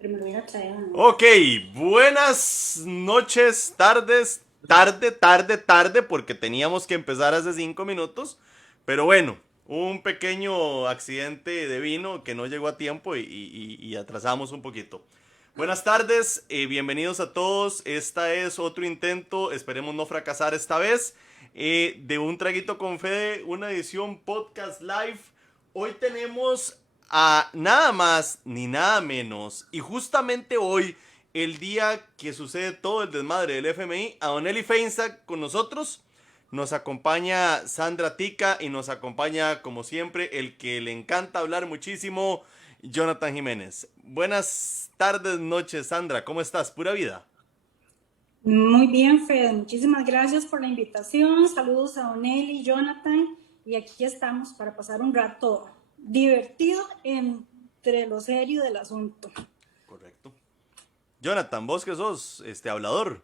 Pero me lo hubiera traído, ¿no? Ok, buenas noches, tardes, tarde, porque teníamos que empezar hace 5 minutos. Pero bueno, un pequeño accidente de vino que no llegó a tiempo y atrasamos un poquito. Buenas tardes, bienvenidos a todos. Esta es otro intento, esperemos no fracasar esta vez, de Un Traguito con Fede, una edición podcast live. Hoy tenemos a nada más ni nada menos, y justamente hoy, el día que sucede todo el desmadre del FMI, a Don Eli Feinsack con nosotros. Nos acompaña Sandra Tica y nos acompaña, como siempre, el que le encanta hablar muchísimo, Jonathan Jiménez. Buenas tardes, noches, Sandra, ¿cómo estás? Pura vida. Muy bien, Fede. Muchísimas gracias por la invitación. Saludos a Don Eli, Jonathan. Y aquí estamos para pasar un rato divertido entre lo serio del asunto. Correcto. Jonathan, vos que sos hablador.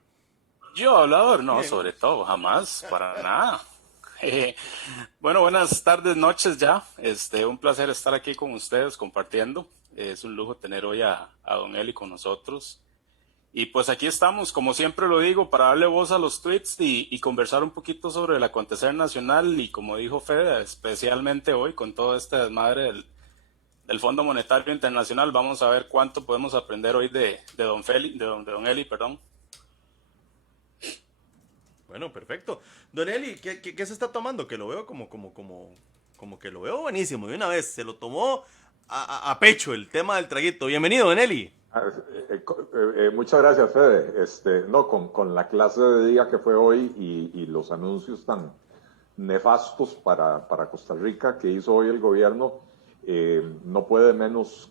Yo, hablador, no, sobre todo, jamás, para nada. Bueno, buenas tardes, noches ya. Un placer estar aquí con ustedes compartiendo. Es un lujo tener hoy a Don Eli con nosotros. Y pues aquí estamos, como siempre lo digo, para darle voz a los tweets y conversar un poquito sobre el acontecer nacional y como dijo Fede, especialmente hoy con todo este desmadre del Fondo Monetario Internacional, vamos a ver cuánto podemos aprender hoy de Don Eli, perdón. Bueno, perfecto. Don Eli, ¿qué se está tomando? Que lo veo como que lo veo buenísimo. De una vez, se lo tomó a pecho el tema del traguito. Bienvenido, Don Eli. Muchas gracias, Fede. No, con la clase de día que fue hoy y los anuncios tan nefastos para Costa Rica que hizo hoy el gobierno, no puede menos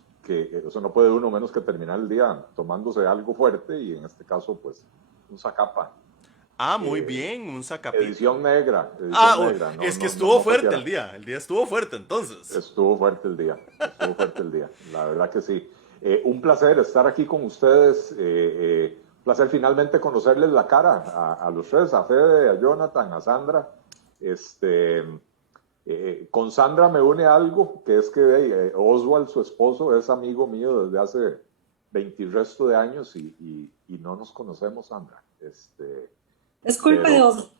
o sea, no puede uno menos que terminar el día tomándose algo fuerte y en este caso, pues, un Zacapa. Ah, muy Eh, bien, un sacapito. edición negra, Ah, edición negra, no, es que no, no, estuvo no fuerte cualquiera. el día. El día estuvo fuerte, entonces. Estuvo fuerte el día, la verdad que sí. Un placer estar aquí con ustedes, un placer finalmente conocerles la cara a los tres, a Fede, a Jonathan, a Sandra. Este, con Sandra me une algo, que es que Oswald, su esposo, es amigo mío desde hace 20 y resto de años y no nos conocemos, Sandra. Es culpa de Pero Oso.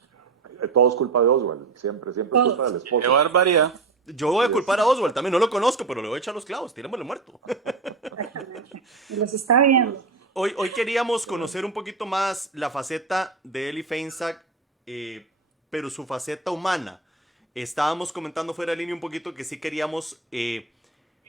todo es culpa de Oswald, siempre es culpa Todo. del Qué esposo. barbaridad. Yo voy a culpar a Oswald también, no lo conozco, pero le voy a echar los clavos, tirémosle muerto. Exactamente. Y los está viendo. Hoy queríamos conocer un poquito más la faceta de Eli Feinsack, pero su faceta humana. Estábamos comentando fuera de línea un poquito que sí queríamos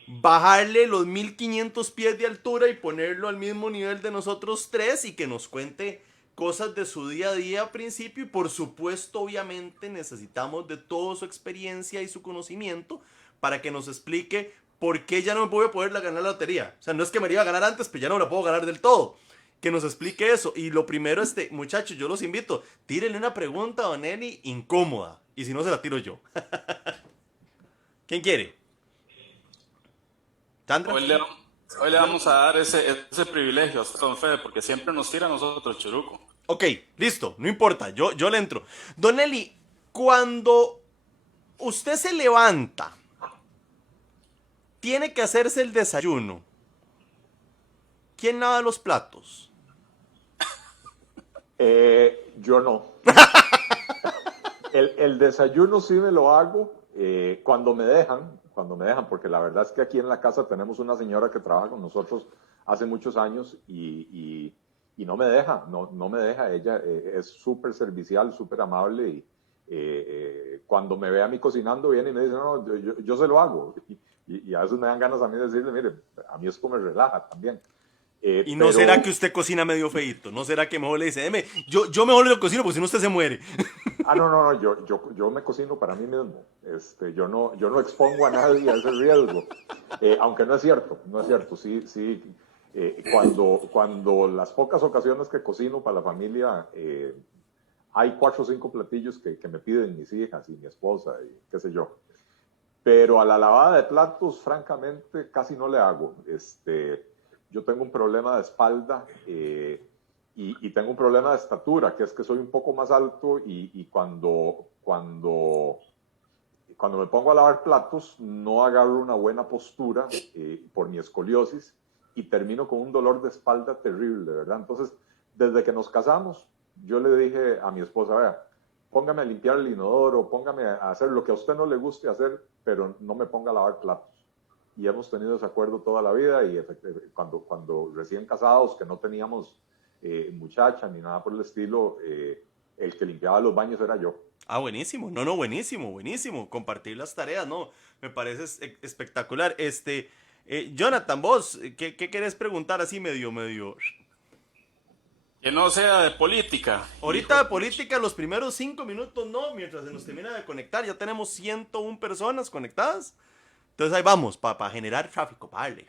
bajarle los 1500 pies de altura y ponerlo al mismo nivel de nosotros tres y que nos cuente cosas de su día a día a principio y por supuesto obviamente necesitamos de toda su experiencia y su conocimiento para que nos explique por qué ya no me voy a poder ganar la lotería. O sea, no es que me la iba a ganar antes, pero ya no me la puedo ganar del todo. Que nos explique eso. Y lo primero, muchachos, yo los invito, tírenle una pregunta a Don Eli incómoda. Y si no, se la tiro yo. ¿Quién quiere? ¿Sandra? Hoy le, hoy le vamos a dar ese privilegio a Don Fede, porque siempre nos tira a nosotros, Churuco. Ok, listo, no importa, yo le entro. Don Eli, cuando usted se levanta, tiene que hacerse el desayuno. ¿Quién lava los platos? Yo no. El desayuno sí me lo hago cuando me dejan, porque la verdad es que aquí en la casa tenemos una señora que trabaja con nosotros hace muchos años y no me deja, no me deja. Ella es súper servicial, súper amable y cuando me ve a mí cocinando viene y me dice, no, yo se lo hago. Y a veces me dan ganas a mí de decirle, mire, a mí esto me relaja también. ¿Y no será que Pero usted cocina medio feito? ¿No será que mejor le dice, deme, yo mejor le cocino porque si no usted se muere? no, yo me cocino para mí mismo. Yo no expongo a nadie a ese riesgo. Aunque no es cierto, no es cierto. Sí, sí. Cuando las pocas ocasiones que cocino para la familia, hay 4 o 5 platillos que me piden mis hijas y mi esposa y qué sé yo. Pero a la lavada de platos, francamente, casi no le hago. Yo tengo un problema de espalda y tengo un problema de estatura, que es que soy un poco más alto y cuando me pongo a lavar platos no agarro una buena postura por mi escoliosis y termino con un dolor de espalda terrible, ¿verdad? Entonces, desde que nos casamos, yo le dije a mi esposa, vea, póngame a limpiar el inodoro, póngame a hacer lo que a usted no le guste hacer, pero no me ponga a lavar platos. Y hemos tenido ese acuerdo toda la vida, y cuando recién casados, que no teníamos muchacha ni nada por el estilo, el que limpiaba los baños era yo. Ah, buenísimo. No, buenísimo, buenísimo. Compartir las tareas, no, me parece espectacular. Jonathan, vos, ¿qué querés preguntar así medio? Que no sea de política. Ahorita de política, los primeros 5 minutos no, mientras se nos termina de conectar, ya tenemos 101 personas conectadas. Entonces ahí vamos, para generar tráfico, vale.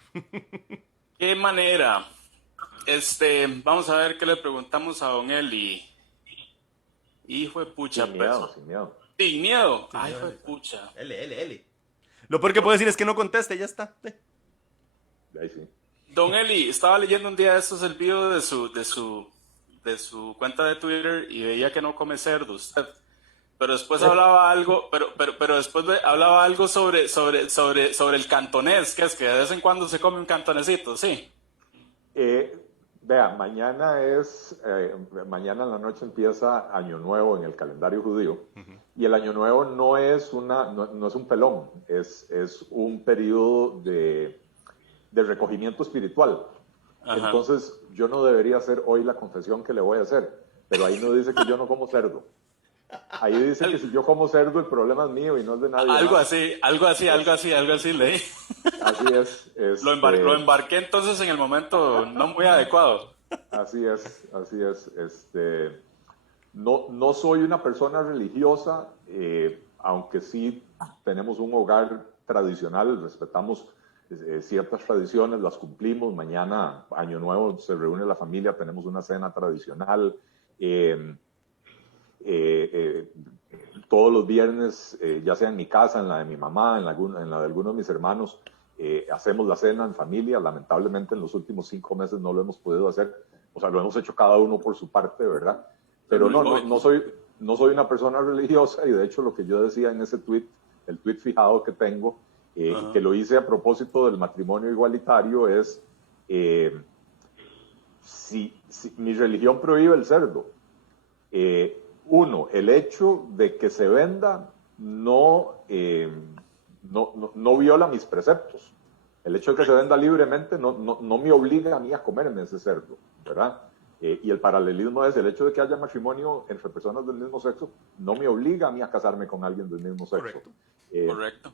¿Qué manera? Vamos a ver qué le preguntamos a don Eli. Hijo de pucha, Sin miedo, sin miedo. Sin miedo. Ay, hijo de pucha. L. Lo peor que puedo decir es que no conteste, ya está. Ahí sí. Don Eli, estaba leyendo un día de estos el video de su cuenta de Twitter y veía que no come cerdo usted. Pero después hablaba algo, pero después hablaba algo sobre el cantonés, que es que de vez en cuando se come un cantonesito, sí. Vea, mañana en la noche empieza Año Nuevo en el calendario judío. Y el Año Nuevo no es un pelón, es un periodo de recogimiento espiritual. Ajá. Entonces, yo no debería hacer hoy la confesión que le voy a hacer, pero ahí no dice que yo no como cerdo. Ahí dice que si yo como cerdo, el problema es mío y no es de nadie. Algo así leí. Así es. Lo embarqué entonces en el momento no muy adecuado. Así es. No soy una persona religiosa, aunque sí tenemos un hogar tradicional, respetamos ciertas tradiciones, las cumplimos. Mañana, Año Nuevo, se reúne la familia, tenemos una cena tradicional. Todos los viernes, ya sea en mi casa, en la de mi mamá, en la de algunos de mis hermanos, hacemos la cena en familia. Lamentablemente en los últimos 5 meses no lo hemos podido hacer, o sea, lo hemos hecho cada uno por su parte, ¿verdad? Pero no soy una persona religiosa, y de hecho lo que yo decía en ese tweet, el tweet fijado que tengo, que lo hice a propósito del matrimonio igualitario, es si mi religión prohíbe el cerdo, el hecho de que se venda no viola mis preceptos. El hecho de que se venda libremente no me obliga a mí a comerme ese cerdo, ¿verdad? Y el paralelismo es el hecho de que haya matrimonio entre personas del mismo sexo, no me obliga a mí a casarme con alguien del mismo sexo. Correcto.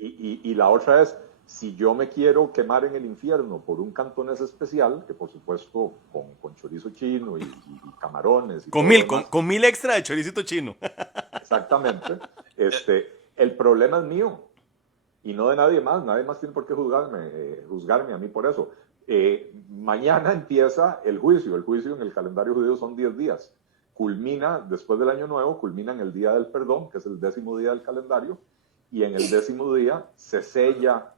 Y la otra es, si yo me quiero quemar en el infierno por un cantonés especial, que por supuesto con chorizo chino y camarones. Y con 1000 extra de choricito chino. Exactamente. El problema es mío y no de nadie más. Nadie más tiene por qué juzgarme a mí por eso. Mañana empieza el juicio. El juicio en el calendario judío son 10 días. Culmina, después del Año Nuevo, culmina en el Día del Perdón, que es el 10º día del calendario, y en el 10º día se sella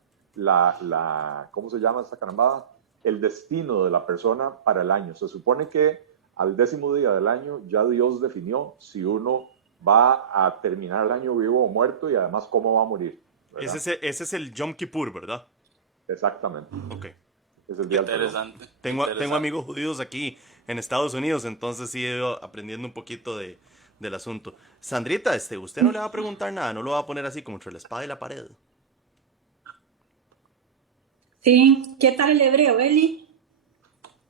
¿cómo se llama esta carambada? El destino de la persona para el año. Se supone que al 10º día del año ya Dios definió si uno va a terminar el año vivo o muerto, y además cómo va a morir. Ese es el Yom Kippur, ¿verdad? Exactamente. Ok. Es el día Interesante. Tengo amigos judíos aquí en Estados Unidos, entonces sí he ido aprendiendo un poquito del asunto. Sandrita, usted no le va a preguntar nada, no lo va a poner así como entre la espada y la pared. Sí, ¿qué tal el hebreo, Eli?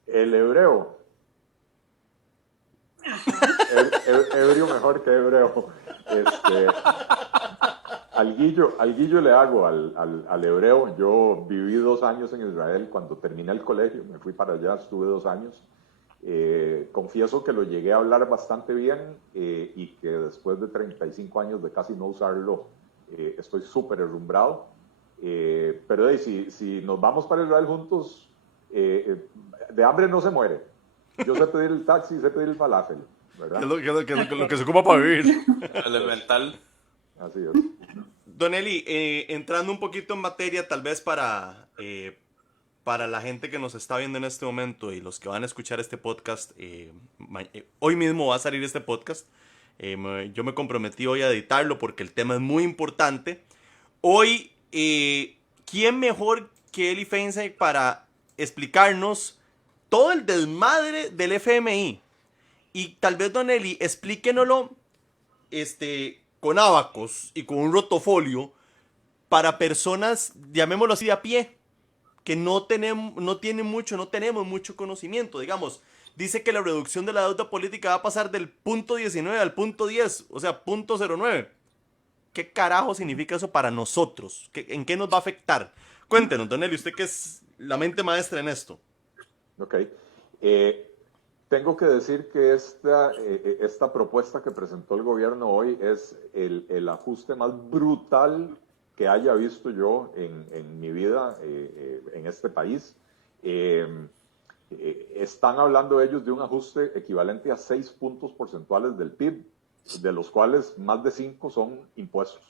El hebreo. Ebrio mejor que hebreo. Alguillo le hago al hebreo. Yo viví 2 años en Israel. Cuando terminé el colegio, me fui para allá, estuve 2 años. Confieso que lo llegué a hablar bastante bien, y que después de 35 años de casi no usarlo, estoy súper herrumbrado. Pero si nos vamos para Israel juntos, de hambre no se muere. Yo sé pedir el taxi, sé pedir el falafel, ¿verdad? Lo que se ocupa para vivir. Elemental. Así es. Don Eli, entrando un poquito en materia, tal vez para la gente que nos está viendo en este momento y los que van a escuchar este podcast, hoy mismo va a salir este podcast. Yo me comprometí hoy a editarlo porque el tema es muy importante. Hoy, ¿quién mejor que Eli Feinstein para explicarnos todo el desmadre del FMI. Y tal vez, don Eli, explíquenoslo con ábacos y con un rotofolio para personas, llamémoslo así, de a pie, que no tenemos mucho conocimiento. Digamos, dice que la reducción de la deuda política va a pasar del punto 19 al punto 10, o sea, punto 09. ¿Qué carajo significa eso para nosotros? ¿En qué nos va a afectar? Cuéntenos, don Eli, usted que es la mente maestra en esto. Ok. Tengo que decir que esta propuesta que presentó el gobierno hoy es el ajuste más brutal que haya visto yo en mi vida en este país. Están hablando ellos de un ajuste equivalente a 6 puntos porcentuales del PIB, de los cuales más de 5 son impuestos,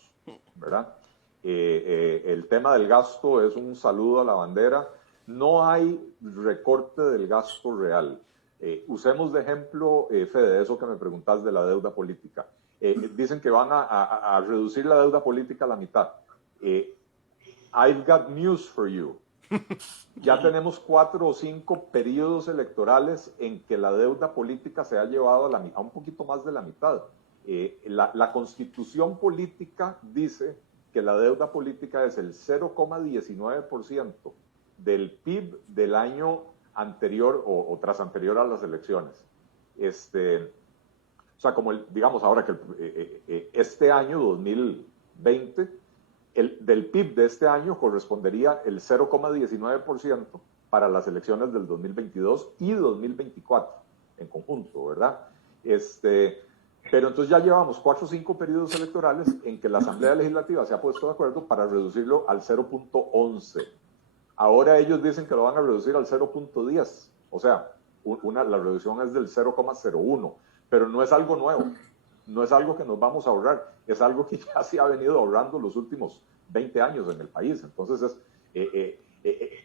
¿verdad? El tema del gasto es un saludo a la bandera. No hay recorte del gasto real. Usemos de ejemplo, Fede, eso que me preguntas de la deuda política. Dicen que van a reducir la deuda política a la mitad. I've got news for you. Ya tenemos 4 o 5 periodos electorales en que la deuda política se ha llevado a un poquito más de la mitad. La constitución política dice que la deuda política es el 0,19% del PIB del año anterior o tras anterior a las elecciones. O sea, como digamos ahora que este año 2020, del PIB de este año correspondería el 0,19% para las elecciones del 2022 y 2024 en conjunto, ¿verdad? Pero entonces ya llevamos 4 o 5 periodos electorales en que la Asamblea Legislativa se ha puesto de acuerdo para reducirlo al 0,11. Ahora ellos dicen que lo van a reducir al 0,10. O sea, la reducción es del 0,01. Pero no es algo nuevo. No es algo que nos vamos a ahorrar. Es algo que ya se ha venido ahorrando los últimos 20 años en el país. Entonces,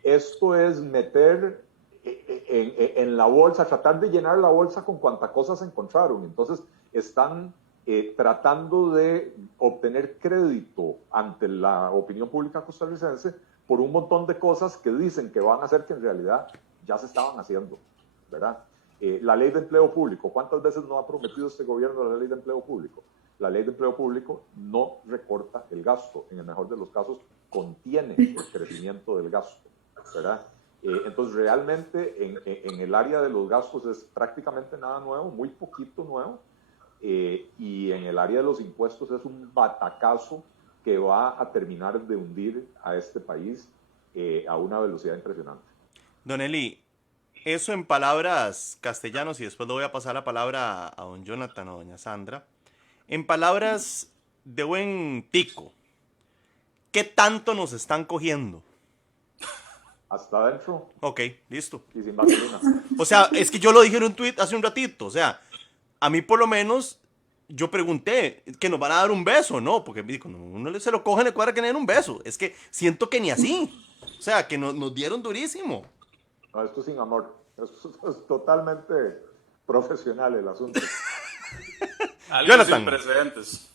esto es meter en la bolsa, tratar de llenar la bolsa con cuantas cosas se encontraron. Entonces, están tratando de obtener crédito ante la opinión pública costarricense por un montón de cosas que dicen que van a hacer que en realidad ya se estaban haciendo, ¿verdad? La ley de empleo público, ¿cuántas veces no ha prometido este gobierno la ley de empleo público? La ley de empleo público no recorta el gasto, en el mejor de los casos contiene el crecimiento del gasto, ¿verdad? Entonces realmente en el área de los gastos es prácticamente nada nuevo, muy poquito nuevo, y en el área de los impuestos es un batacazo que va a terminar de hundir a este país a una velocidad impresionante. Don Eli, eso en palabras castellanos, y después le voy a pasar la palabra a don Jonathan o doña Sandra, en palabras de buen tico, ¿qué tanto nos están cogiendo? Hasta adentro. Ok, listo. Y sin vaselina. O sea, es que yo lo dije en un tweet hace un ratito, o sea, a mí por lo menos yo pregunté que nos van a dar un beso, ¿no? Porque cuando uno se lo coge le cuadra que le den un beso. Es que siento que ni así. O sea, que nos dieron durísimo. No, esto es sin amor. Esto es totalmente profesional el asunto. Algo Jonathan. sin precedentes.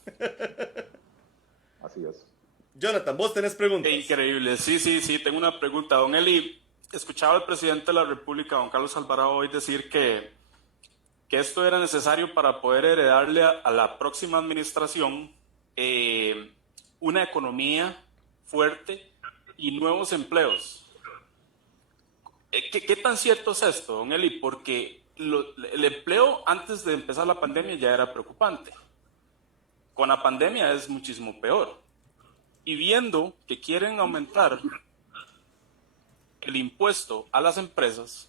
Así es. Jonathan, vos tenés preguntas. Increíble. Sí. Tengo una pregunta. Don Eli, escuchaba al presidente de la República, don Carlos Alvarado, hoy decir que esto era necesario para poder heredarle a la próxima administración una economía fuerte y nuevos empleos. ¿Qué tan cierto es esto, don Eli? Porque el empleo antes de empezar la pandemia ya era preocupante. Con la pandemia es muchísimo peor. Y viendo que quieren aumentar el impuesto a las empresas,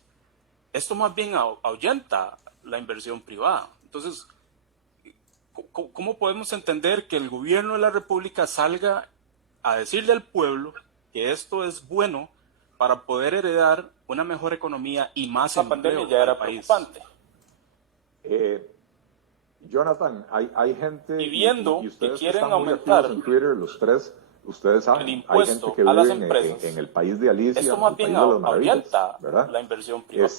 esto más bien ahuyenta la inversión privada. Entonces, ¿cómo podemos entender que el gobierno de la República salga a decirle al pueblo que esto es bueno para poder heredar una mejor economía y más empleo? La pandemia ya era preocupante. Jonathan, hay gente y viendo y ustedes que quieren están muy aumentar activos en Twitter, los tres, ustedes saben, el hay gente que vive en el país de Alicia, esto más el bien país de las maravillas, ¿verdad? La inversión privada.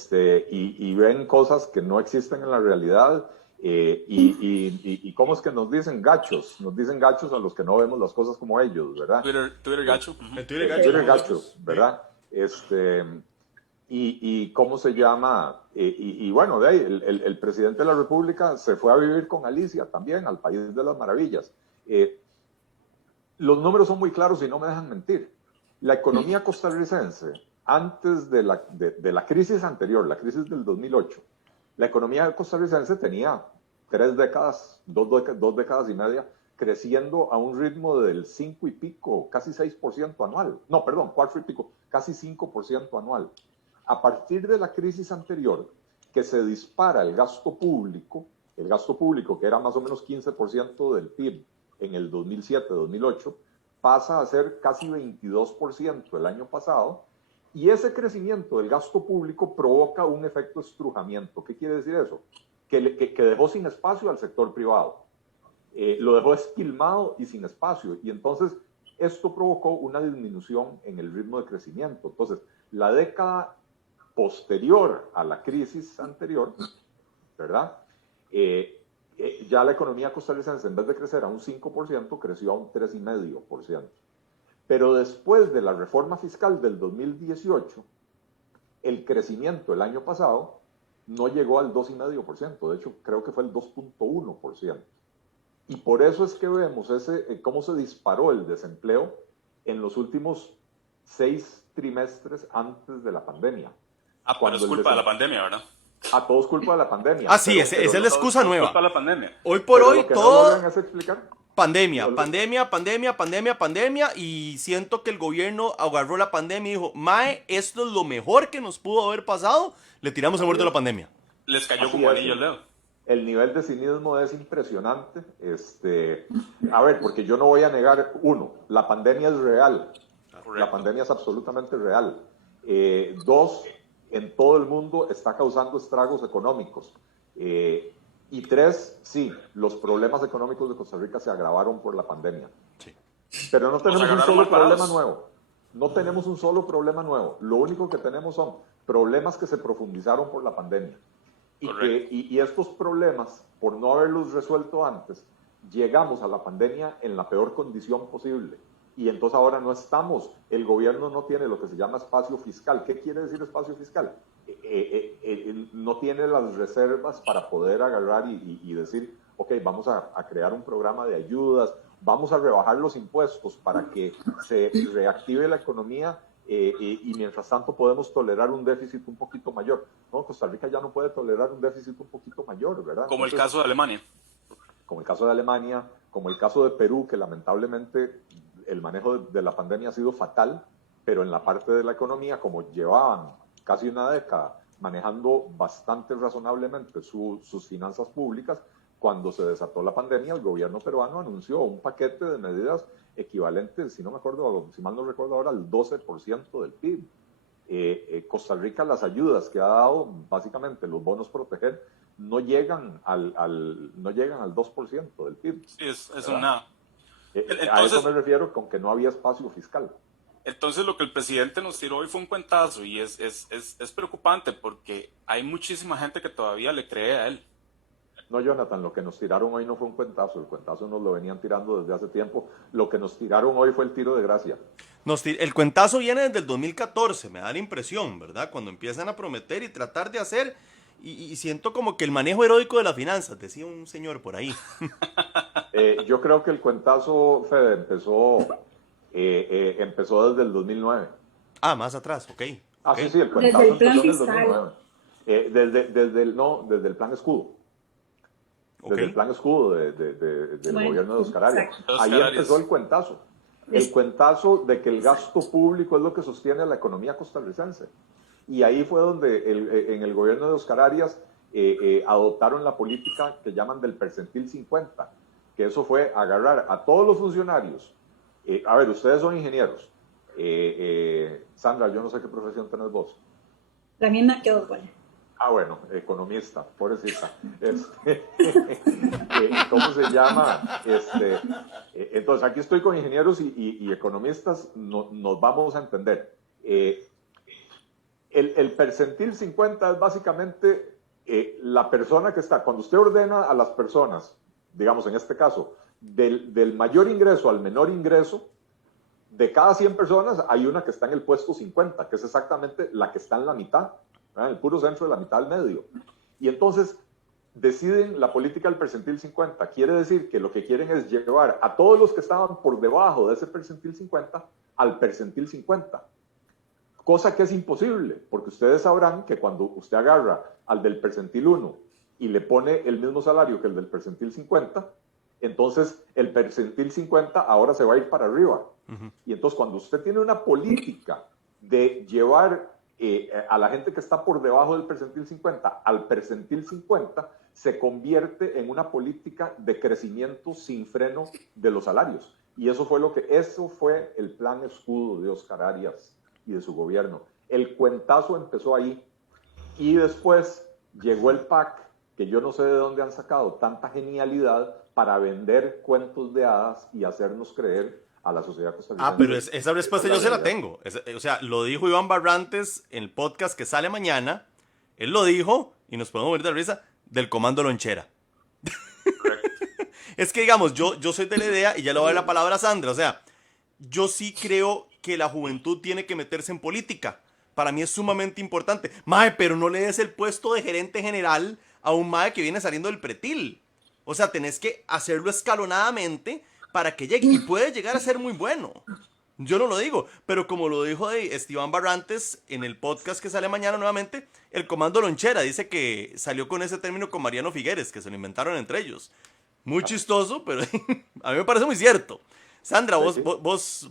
Y ven cosas que no existen en la realidad. Y cómo es que nos dicen gachos a los que no vemos las cosas como ellos, ¿verdad? Twitter gacho. Twitter gacho, ¿verdad? y ¿cómo se llama? Y bueno, de ahí, el presidente de la República se fue a vivir con Alicia también, al País de las Maravillas. Los números son muy claros y no me dejan mentir. La economía costarricense, antes de la crisis anterior, la crisis del 2008, la economía costarricense tenía 3 décadas, dos décadas y media, creciendo a un ritmo del 5 y pico, casi 6% anual. No, perdón, 4 y pico, casi 5% anual. A partir de la crisis anterior, que se dispara el gasto público que era más o menos 15% del PIB en el 2007-2008, pasa a ser casi 22% el año pasado, y ese crecimiento del gasto público provoca un efecto estrujamiento. ¿Qué quiere decir eso? Que dejó sin espacio al sector privado. Lo dejó esquilmado y sin espacio, y entonces esto provocó una disminución en el ritmo de crecimiento. Entonces, la década posterior a la crisis anterior, ¿verdad? Ya la economía costarricense, en vez de crecer a un 5%, creció a un 3,5%. Pero después de la reforma fiscal del 2018, el crecimiento el año pasado no llegó al 2,5%, de hecho creo que fue el 2,1%. Y por eso es que vemos cómo se disparó el desempleo en los últimos 6 trimestres antes de la pandemia. Pero es culpa de la pandemia, ¿verdad? A todos culpa de la pandemia. Ah, sí, esa es la excusa nueva. Culpa de la pandemia. Hoy por Pero hoy lo que todo... no logran es explicar. Pandemia, y siento que el gobierno agarró la pandemia y dijo, mae, esto es lo mejor que nos pudo haber pasado, le tiramos a muerte a la pandemia. Les cayó como anillo al dedo. El nivel de cinismo es impresionante. A ver, porque yo no voy a negar, la pandemia es real. Correcto. La pandemia es absolutamente real. 2, en todo el mundo está causando estragos económicos. Y 3, sí, los problemas económicos de Costa Rica se agravaron por la pandemia. Sí. Pero no tenemos un solo mal parados. problema nuevo. No tenemos un solo problema nuevo. Lo único que tenemos son problemas que se profundizaron por la pandemia. Y estos problemas, por no haberlos resuelto antes, llegamos a la pandemia en la peor condición posible. Y entonces ahora no estamos, el gobierno no tiene lo que se llama espacio fiscal. ¿Qué quiere decir espacio fiscal? No tiene las reservas para poder agarrar y decir, ok, vamos a crear un programa de ayudas, vamos a rebajar los impuestos para que se reactive la economía y mientras tanto podemos tolerar un déficit un poquito mayor. No, Costa Rica ya no puede tolerar un déficit un poquito mayor, ¿verdad? Como el caso de Alemania. Como el caso de Alemania, como el caso de Perú, que lamentablemente el manejo de la pandemia ha sido fatal, pero en la parte de la economía, como llevaban casi una década manejando bastante razonablemente sus finanzas públicas, cuando se desató la pandemia, el gobierno peruano anunció un paquete de medidas equivalentes, si mal no recuerdo ahora, al 12% del PIB. Costa Rica, las ayudas que ha dado, básicamente los bonos proteger, no llegan al 2% del PIB. Sí, es una... A eso me refiero con que no había espacio fiscal. Entonces lo que el presidente nos tiró hoy fue un cuentazo y es preocupante porque hay muchísima gente que todavía le cree a él. No, Jonathan, lo que nos tiraron hoy no fue un cuentazo, el cuentazo nos lo venían tirando desde hace tiempo, lo que nos tiraron hoy fue el tiro de gracia. El cuentazo viene desde el 2014, me da la impresión, ¿verdad? Cuando empiezan a prometer y tratar de hacer, y siento como que el manejo heroico de las finanzas, decía un señor por ahí. Yo creo que el cuentazo, Fede, empezó desde el 2009. Ah, más atrás, ok. Sí, el cuentazo Desde el plan empezó desde el fiscal. 2009. Desde el plan escudo. Desde el plan escudo del gobierno de Oscar Arias. Ahí empezó el cuentazo. El cuentazo de que el gasto público es lo que sostiene a la economía costarricense. Y ahí fue donde en el gobierno de Oscar Arias adoptaron la política que llaman del percentil 50, que eso fue agarrar a todos los funcionarios. A ver, ustedes son ingenieros. Sandra, yo no sé qué profesión tenés vos. La misma que Oswald. Bueno, economista, pobrecita. ¿Cómo se llama? Entonces, aquí estoy con ingenieros y economistas, nos vamos a entender. El percentil 50 es básicamente la persona que está, cuando usted ordena a las personas, digamos en este caso, del mayor ingreso al menor ingreso, de cada 100 personas hay una que está en el puesto 50, que es exactamente la que está en la mitad, ¿verdad? En el puro centro de la mitad del medio. Y entonces deciden la política del percentil 50. Quiere decir que lo que quieren es llevar a todos los que estaban por debajo de ese percentil 50 al percentil 50. Cosa que es imposible, porque ustedes sabrán que cuando usted agarra al del percentil 1 y le pone el mismo salario que el del percentil 50, entonces el percentil 50 ahora se va a ir para arriba. Y entonces cuando usted tiene una política de llevar a la gente que está por debajo del percentil 50 al percentil 50, se convierte en una política de crecimiento sin freno de los salarios. Y eso fue el plan escudo de Oscar Arias y de su gobierno. El cuentazo empezó ahí y después llegó el PAC, que yo no sé de dónde han sacado tanta genialidad para vender cuentos de hadas y hacernos creer a la sociedad costarricense. Pero esa respuesta yo se la tengo. O sea, lo dijo Iván Barrantes en el podcast que sale mañana. Él lo dijo, y nos podemos morir de risa, del Comando Lonchera. Es que, digamos, yo soy de la idea, y ya le voy a dar la palabra a Sandra, o sea, yo sí creo que la juventud tiene que meterse en política. Para mí es sumamente importante. Mae, pero no le des el puesto de gerente general a un mae que viene saliendo del pretil. O sea, tenés que hacerlo escalonadamente para que llegue. Y puede llegar a ser muy bueno. Yo no lo digo. Pero como lo dijo Esteban Barrantes en el podcast que sale mañana nuevamente, el Comando Lonchera dice que salió con ese término con Mariano Figueres, que se lo inventaron entre ellos. Muy chistoso, pero a mí me parece muy cierto. Sandra, Sí. vos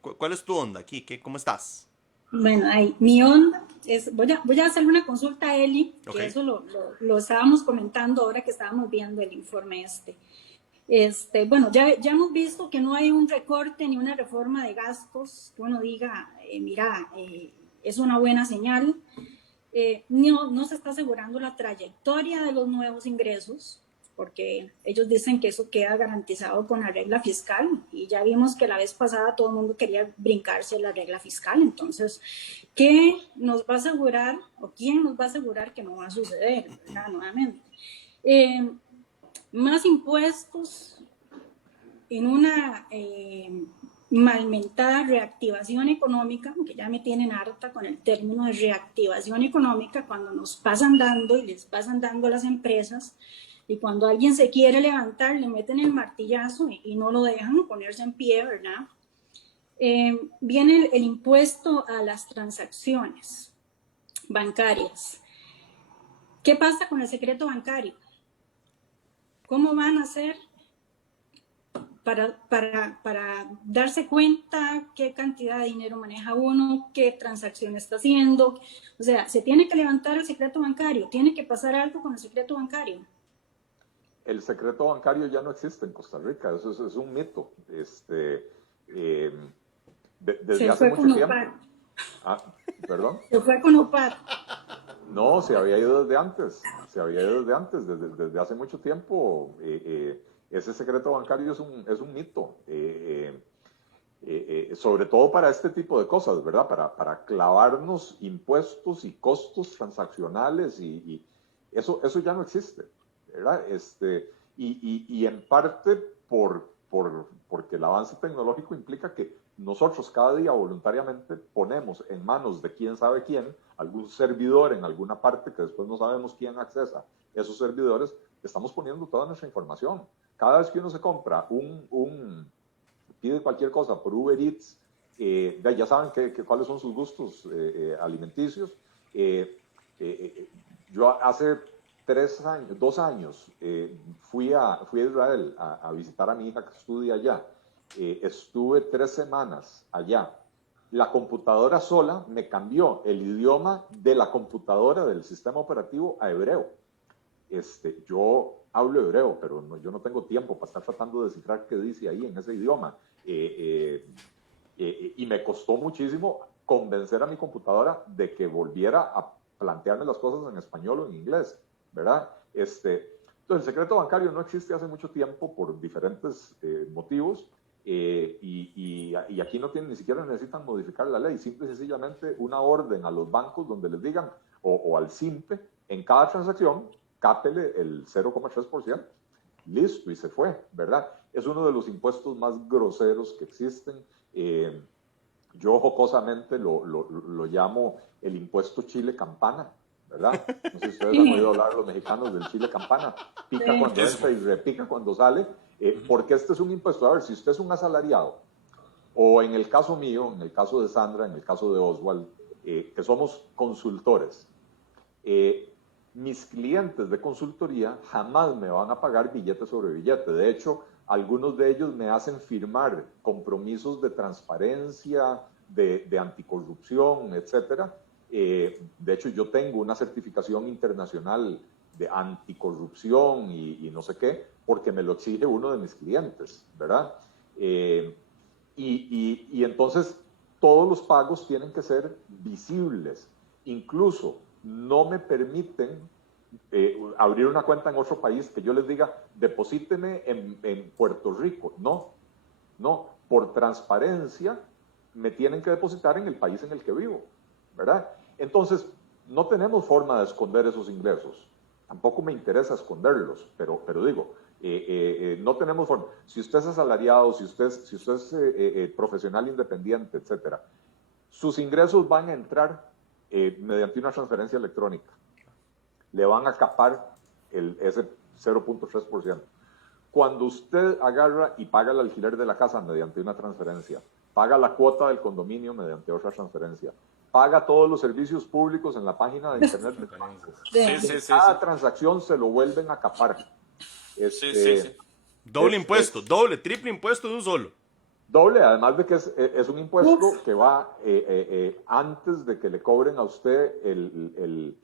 ¿cuál es tu onda aquí? ¿Cómo estás? Bueno, mi onda es, voy a hacerle una consulta a Eli, que Okay. eso lo estábamos comentando ahora que estábamos viendo el informe bueno, ya hemos visto que no hay un recorte ni una reforma de gastos que uno diga, mira, es una buena señal. No se está asegurando la trayectoria de los nuevos ingresos, porque ellos dicen que eso queda garantizado con la regla fiscal, y ya vimos que la vez pasada todo el mundo quería brincarse la regla fiscal. Entonces, ¿qué nos va a asegurar o quién nos va a asegurar que no va a suceder, ¿verdad? Nuevamente? Más impuestos en una malmentada reactivación económica, que ya me tienen harta con el término de reactivación económica, cuando nos pasan dando y les pasan dando a las empresas, y cuando alguien se quiere levantar, le meten el martillazo y no lo dejan ponerse en pie, ¿verdad? Viene el impuesto a las transacciones bancarias. ¿Qué pasa con el secreto bancario? ¿Cómo van a hacer para darse cuenta qué cantidad de dinero maneja uno, qué transacción está haciendo? O sea, se tiene que levantar el secreto bancario, tiene que pasar algo con el secreto bancario. El secreto bancario ya no existe en Costa Rica, eso es un mito. Desde hace mucho tiempo. ¿Perdón? Se fue con UPAR. No, se había ido desde antes. Desde hace mucho tiempo. Ese secreto bancario es un mito. Sobre todo para este tipo de cosas, ¿verdad? Para clavarnos impuestos y costos transaccionales, y eso ya no existe, ¿verdad? Y en parte porque el avance tecnológico implica que nosotros cada día voluntariamente ponemos en manos de quién sabe quién, algún servidor en alguna parte que después no sabemos quién accesa esos servidores, estamos poniendo toda nuestra información. Cada vez que uno se compra pide cualquier cosa por Uber Eats, ya saben cuáles son sus gustos alimenticios. Yo hace 2 años, fui a Israel a visitar a mi hija que estudia allá. Estuve 3 semanas allá. La computadora sola me cambió el idioma de la computadora del sistema operativo a hebreo. Yo hablo hebreo, pero yo no tengo tiempo para estar tratando de descifrar qué dice ahí en ese idioma. Y me costó muchísimo convencer a mi computadora de que volviera a plantearme las cosas en español o en inglés, ¿verdad? Entonces, el secreto bancario no existe hace mucho tiempo por diferentes motivos, y aquí ni siquiera necesitan modificar la ley, simple y sencillamente una orden a los bancos donde les digan, o al SINPE, en cada transacción, cápele el 0,3%, listo, y se fue, ¿verdad? Es uno de los impuestos más groseros que existen. Yo jocosamente lo llamo el impuesto Chile Campana, ¿verdad? No sé si ustedes han oído hablar los mexicanos del Chile Campana. Pica cuando entra y repica cuando sale, porque este es un impuesto. A ver, si usted es un asalariado, o en el caso mío, en el caso de Sandra, en el caso de Oswald, que somos consultores, mis clientes de consultoría jamás me van a pagar billete sobre billete. De hecho, algunos de ellos me hacen firmar compromisos de transparencia, de anticorrupción, etcétera. De hecho, yo tengo una certificación internacional de anticorrupción y no sé qué, porque me lo exige uno de mis clientes, ¿verdad? Y entonces todos los pagos tienen que ser visibles. Incluso no me permiten abrir una cuenta en otro país que yo les diga, deposíteme en Puerto Rico. No, por transparencia me tienen que depositar en el país en el que vivo, ¿verdad? Entonces, no tenemos forma de esconder esos ingresos. Tampoco me interesa esconderlos, pero digo, no tenemos forma. Si usted es asalariado, si usted es profesional independiente, etcétera, sus ingresos van a entrar mediante una transferencia electrónica. Le van a capar ese 0.3%. Cuando usted agarra y paga el alquiler de la casa mediante una transferencia, paga la cuota del condominio mediante otra transferencia, paga todos los servicios públicos en la página de internet del banco. Cada transacción se lo vuelven a capar. Doble impuesto, doble, triple impuesto de un solo. Doble, además de que es un impuesto que va antes de que le cobren a usted el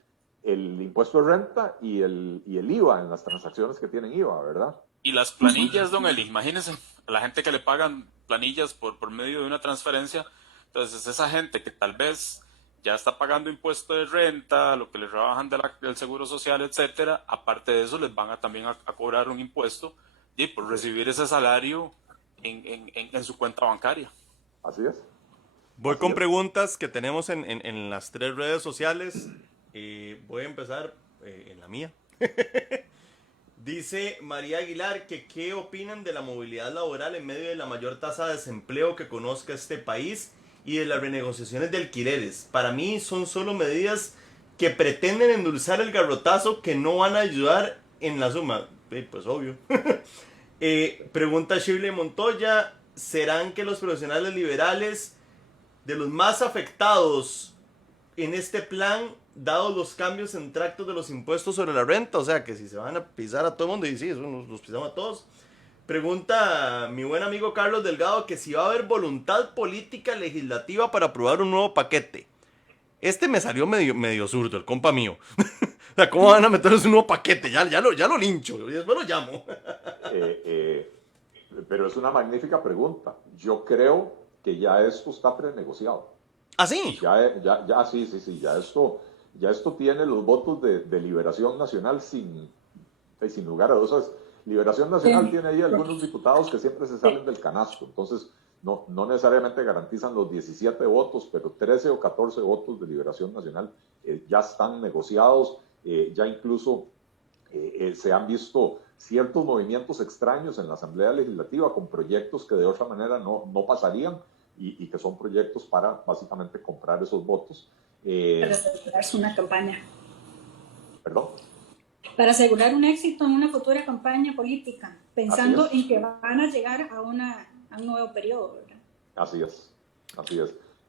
impuesto de renta y el IVA en las transacciones que tienen IVA, ¿verdad? Y las planillas, don Eli, imagínense, a la gente que le pagan planillas por medio de una transferencia, entonces esa gente que tal vez ya está pagando impuesto de renta, lo que les rebajan del seguro social, etcétera, aparte de eso les van también a cobrar un impuesto y por recibir ese salario en su cuenta bancaria. Así es. Voy con preguntas que tenemos en las 3 redes sociales. Voy a empezar en la mía. Dice María Aguilar que qué opinan de la movilidad laboral en medio de la mayor tasa de desempleo que conozca este país y de las renegociaciones de alquileres. Para mí son solo medidas que pretenden endulzar el garrotazo que no van a ayudar en la suma. Pues obvio. Pregunta Shirley Montoya, ¿serán que los profesionales liberales de los más afectados en este plan, dados los cambios en tractos de los impuestos sobre la renta? O sea, que si se van a pisar a todo el mundo, y sí, eso los pisamos a todos. Pregunta mi buen amigo Carlos Delgado que si va a haber voluntad política legislativa para aprobar un nuevo paquete. Este me salió medio zurdo, el compa mío. O sea, ¿cómo van a meterles un nuevo paquete? Ya lo lincho, y después lo llamo. Pero es una magnífica pregunta. Yo creo que ya esto está prenegociado. ¿Ah, sí? Sí, ya esto tiene los votos de Liberación Nacional sin lugar a dudas. Liberación Nacional tiene ahí algunos diputados que siempre se salen del canasto, entonces no necesariamente garantizan los 17 votos, pero 13 o 14 votos de Liberación Nacional ya están negociados, ya incluso se han visto ciertos movimientos extraños en la Asamblea Legislativa con proyectos que de otra manera no pasarían y que son proyectos para básicamente comprar esos votos. Para asegurarse una campaña. ¿Perdón? Para asegurar un éxito en una futura campaña política, pensando en que van a llegar a un nuevo periodo, ¿verdad? Así es.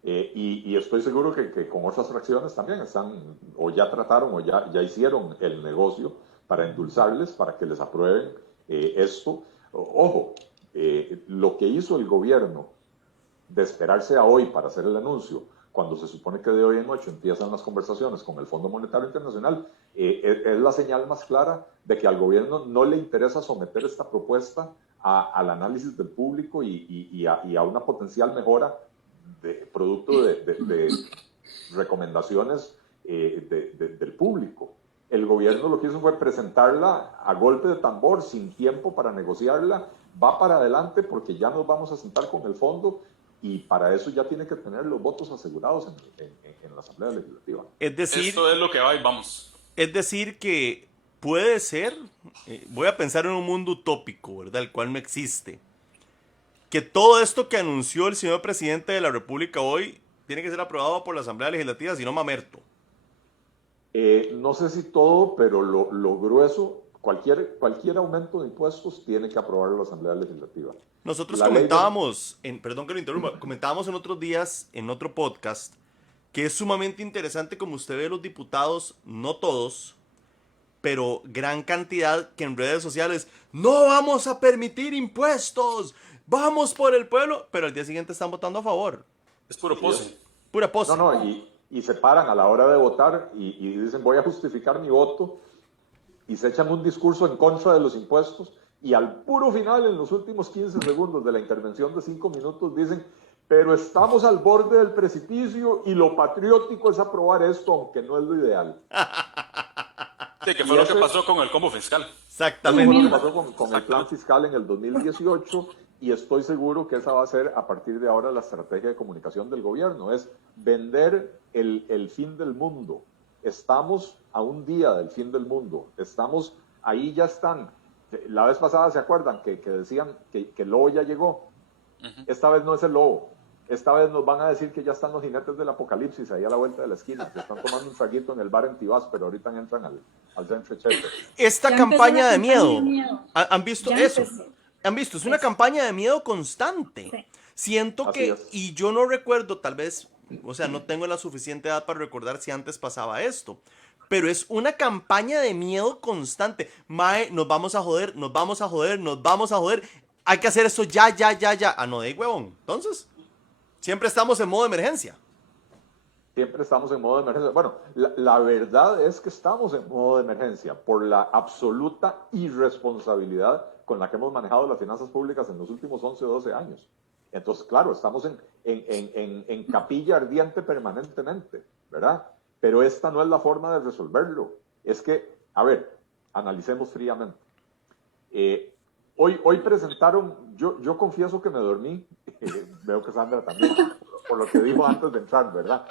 Y estoy seguro que con otras fracciones también están, o ya trataron, o ya hicieron el negocio para endulzarles, para que les aprueben esto. Ojo, lo que hizo el gobierno de esperarse a hoy para hacer el anuncio, cuando se supone que de hoy en noche empiezan las conversaciones con el Fondo Monetario Internacional, es la señal más clara de que al gobierno no le interesa someter esta propuesta al análisis del público y a una potencial mejora producto de recomendaciones del público. El gobierno lo que hizo fue presentarla a golpe de tambor, sin tiempo para negociarla, va para adelante porque ya nos vamos a sentar con el fondo y para eso ya tiene que tener los votos asegurados en la Asamblea Legislativa. Es decir, esto es lo que va y vamos. Es decir que puede ser, voy a pensar en un mundo utópico, ¿verdad? El cual no existe. que todo esto que anunció el señor presidente de la República hoy tiene que ser aprobado por la Asamblea Legislativa, si no mamerto. No sé si todo, pero lo grueso, cualquier aumento de impuestos tiene que aprobarlo la Asamblea Legislativa. Nosotros La ley de- comentábamos, perdón que lo interrumpa, comentábamos en otros días, en otro podcast, que es sumamente interesante como usted ve los diputados, no todos, pero gran cantidad que en redes sociales, no vamos a permitir impuestos, vamos por el pueblo, pero al día siguiente están votando a favor. Es puro pose. Pura pose. No, y se paran a la hora de votar y dicen voy a justificar mi voto y se echan un discurso en contra de los impuestos y al puro final, en los últimos 15 segundos de la intervención de 5 minutos, dicen, pero estamos al borde del precipicio y lo patriótico es aprobar esto, aunque no es lo ideal. Sí, que fue lo que pasó con el combo fiscal. Eso fue Exactamente. lo que pasó con el plan fiscal en el 2018 y estoy seguro que esa va a ser a partir de ahora la estrategia de comunicación del gobierno, es vender el fin del mundo. Estamos a un día del fin del mundo, estamos, ahí ya están. La vez pasada, ¿se acuerdan? Que decían que el lobo ya llegó. Esta vez no es el lobo. Esta vez nos van a decir que ya están los jinetes del apocalipsis ahí a la vuelta de la esquina, que están tomando un traguito en el bar en Tibás, pero ahorita entran al centro Chepe. Esta Ya empezó campaña la de campaña miedo, de miedo. ¿han visto Ya eso? empezó. ¿Han visto? Es una campaña de miedo constante. Sí. Siento Así que, es. y yo no recuerdo, tal vez, o sea, no tengo la suficiente edad para recordar si antes pasaba esto, pero es una campaña de miedo constante. Mae, nos vamos a joder, nos vamos a joder, nos vamos a joder. Hay que hacer esto ya, ya, ya, ya. Ah, no, de huevón. Entonces, siempre estamos en modo de emergencia. Siempre estamos en modo de emergencia. Bueno, la verdad es que estamos en modo de emergencia por la absoluta irresponsabilidad con la que hemos manejado las finanzas públicas en los últimos 11 o 12 años. Entonces, claro, estamos en capilla ardiente permanentemente, ¿verdad? Pero esta no es la forma de resolverlo. Es que, a ver, analicemos fríamente. Hoy presentaron, yo confieso que me dormí, veo que Sandra también, por lo que dijo antes de entrar, ¿verdad?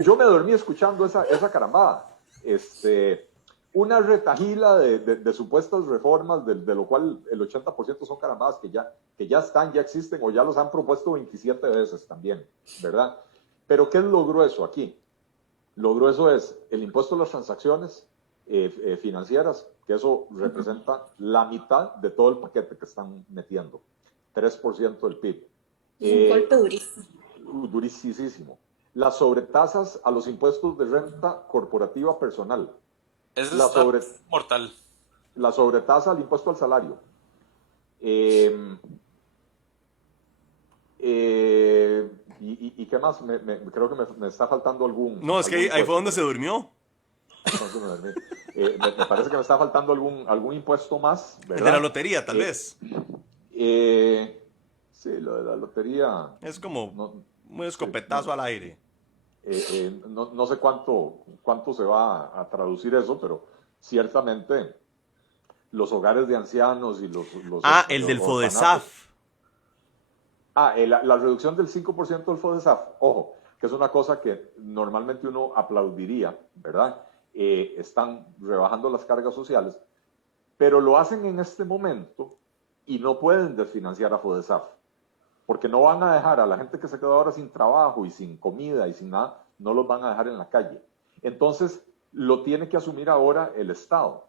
Yo me dormí escuchando esa carambada. Una retajila de supuestas reformas, de lo cual el 80% son carambadas que ya están, ya existen o ya los han propuesto 27 veces también, ¿verdad? Pero ¿qué es lo grueso aquí? Lo grueso es el impuesto a las transacciones financieras, que eso representa la mitad de todo el paquete que están metiendo, 3% del PIB. Es un golpe durísimo. Durísimo. Las sobretasas a los impuestos de renta corporativa personal. Eso La está mortal. La sobretasa al impuesto al salario. ¿Y qué más? Creo que me está faltando algún... No, es que algún ahí fue impuesto. donde se durmió. Entonces, me parece que me está faltando algún impuesto más, ¿verdad? El de la lotería, tal vez. Sí, lo de la lotería... Es como No, un escopetazo al aire. no sé cuánto se va a traducir eso, pero ciertamente los hogares de ancianos y los El del orfanatos. FODESAF. La reducción del 5% del FODESAF, ojo, que es una cosa que normalmente uno aplaudiría, ¿verdad? Están rebajando las cargas sociales, pero lo hacen en este momento y no pueden desfinanciar a FODESAF, porque no van a dejar a la gente que se quedó ahora sin trabajo y sin comida y sin nada, no los van a dejar en la calle. Entonces, lo tiene que asumir ahora el Estado.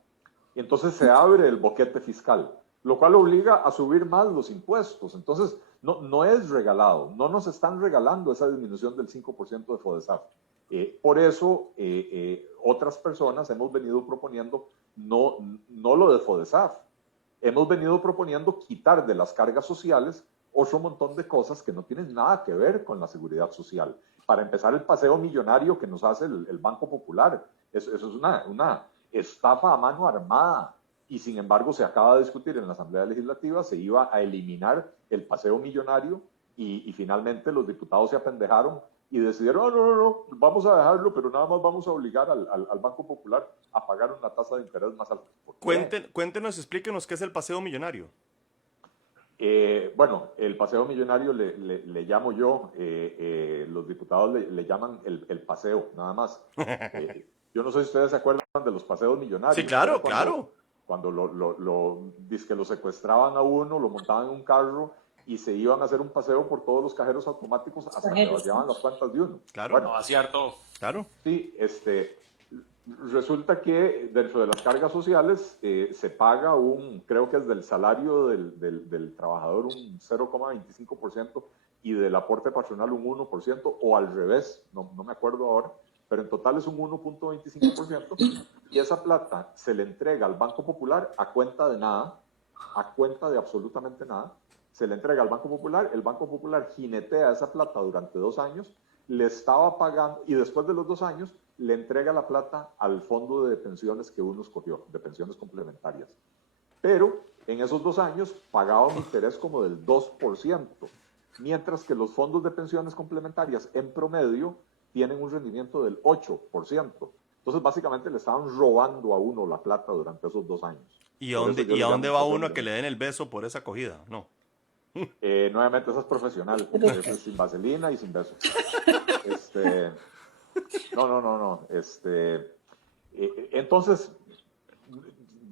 Entonces se abre el boquete fiscal, lo cual obliga a subir más los impuestos. Entonces, no es regalado, no nos están regalando esa disminución del 5% de FODESAF. Por eso, otras personas hemos venido proponiendo no lo de FODESAF, hemos venido proponiendo quitar de las cargas sociales otro montón de cosas que no tienen nada que ver con la seguridad social. Para empezar, el paseo millonario que nos hace el Banco Popular, eso es una estafa a mano armada. Y sin embargo, se acaba de discutir en la Asamblea Legislativa, se iba a eliminar el paseo millonario y finalmente los diputados se apendejaron y decidieron, no, vamos a dejarlo, pero nada más vamos a obligar al Banco Popular a pagar una tasa de interés más alta. Cuéntenos, explíquenos qué es el paseo millonario. Bueno, el paseo millonario le llamo yo, los diputados le llaman el paseo, nada más. Yo no sé si ustedes se acuerdan de los paseos millonarios. Sí, claro, claro. Cuando dizque lo secuestraban a uno, lo montaban en un carro y se iban a hacer un paseo por todos los cajeros automáticos hasta que vaciaban las cuentas de uno. Claro. Bueno, A vaciar todo. Claro. sí, resulta que dentro de las cargas sociales se paga creo que es del salario del trabajador un 0,25% y del aporte patronal un 1%, o al revés, no me acuerdo ahora, pero en total es un 1,25%, y esa plata se le entrega al Banco Popular a cuenta de nada, a cuenta de absolutamente nada. Se le entrega al Banco Popular, el Banco Popular jinetea esa plata durante 2 años, le estaba pagando, y después de los 2 años le entrega la plata al fondo de pensiones que uno escogió, de pensiones complementarias. Pero en esos 2 años pagaba un interés como del 2%, mientras que los fondos de pensiones complementarias en promedio tienen un rendimiento del 8%. Entonces básicamente le estaban robando a uno la plata durante esos 2 años. ¿Y a dónde va uno a que le den el beso por esa acogida? No. Nuevamente, eso es profesional. Eso es sin vaselina y sin beso. No. Entonces,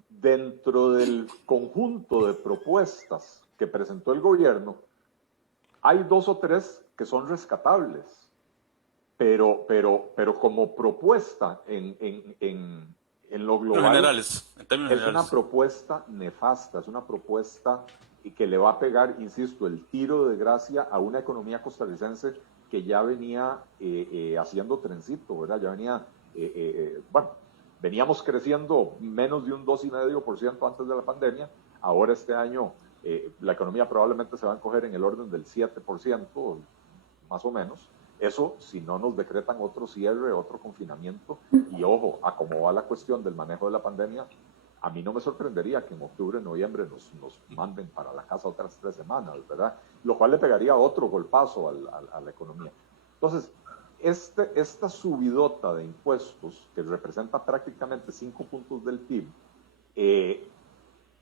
dentro del conjunto de propuestas que presentó el gobierno, hay 2 o 3 que son rescatables, pero como propuesta en lo global, En términos es generales. una propuesta nefasta, es una propuesta que le va a pegar, insisto, el tiro de gracia a una economía costarricense que ya venía haciendo trencito, ¿verdad? Ya venía, veníamos creciendo menos de un 2,5% antes de la pandemia. Ahora este año la economía probablemente se va a encoger en el orden del 7%, más o menos. Eso si no nos decretan otro cierre, otro confinamiento. Y ojo, a cómo va la cuestión del manejo de la pandemia, a mí no me sorprendería que en octubre, noviembre nos manden para la casa otras 3 semanas, ¿verdad? Lo cual le pegaría otro golpazo a la economía. Entonces, esta subidota de impuestos, que representa prácticamente 5 puntos del PIB,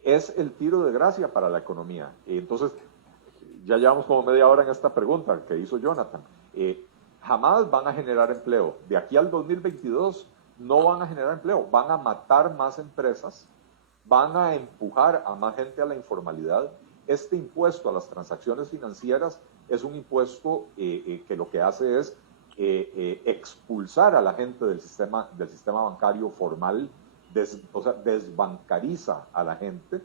es el tiro de gracia para la economía. Entonces, ya llevamos como media hora en esta pregunta que hizo Jonathan. Jamás van a generar empleo. De aquí al 2022 no van a generar empleo, van a matar más empresas, van a empujar a más gente a la informalidad. Este impuesto a las transacciones financieras es un impuesto que lo que hace es expulsar a la gente del sistema bancario formal, o sea, desbancariza a la gente.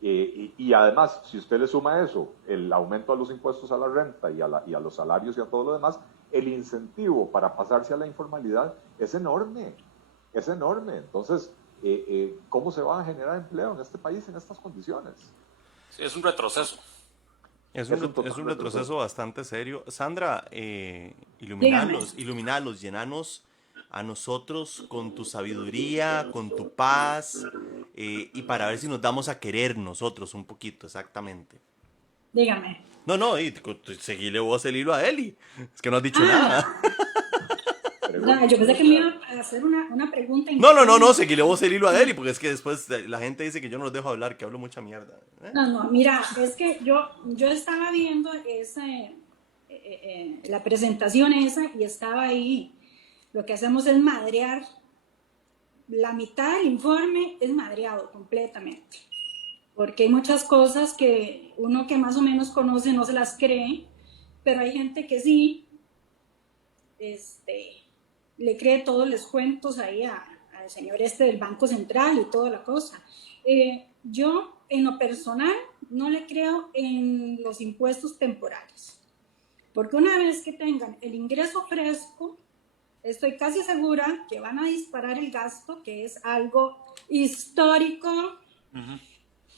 Y además, si usted le suma a eso, el aumento de los impuestos a la renta y a los salarios y a todo lo demás, el incentivo para pasarse a la informalidad es enorme, es enorme. Entonces, ¿cómo se va a generar empleo en este país en estas condiciones? Sí, es un retroceso. Es un retroceso bastante serio. Sandra, iluminalos, llenanos a nosotros con tu sabiduría, con tu paz, y para ver si nos damos a querer nosotros un poquito, exactamente. Dígame. No, y seguile vos el hilo a Eli. Es que no has dicho nada. No, yo pensé que me iba a hacer una pregunta. No, seguile vos el hilo a Eli, porque es que después la gente dice que yo no los dejo hablar, que hablo mucha mierda. No, mira, es que yo estaba viendo la presentación esa y estaba ahí. Lo que hacemos es madrear. La mitad del informe es madreado completamente. Porque hay muchas cosas que uno que más o menos conoce no se las cree, pero hay gente que sí le cree todos los cuentos ahí al señor del Banco Central y toda la cosa. Yo, en lo personal, no le creo en los impuestos temporales. Porque una vez que tengan el ingreso fresco, estoy casi segura que van a disparar el gasto, que es algo histórico.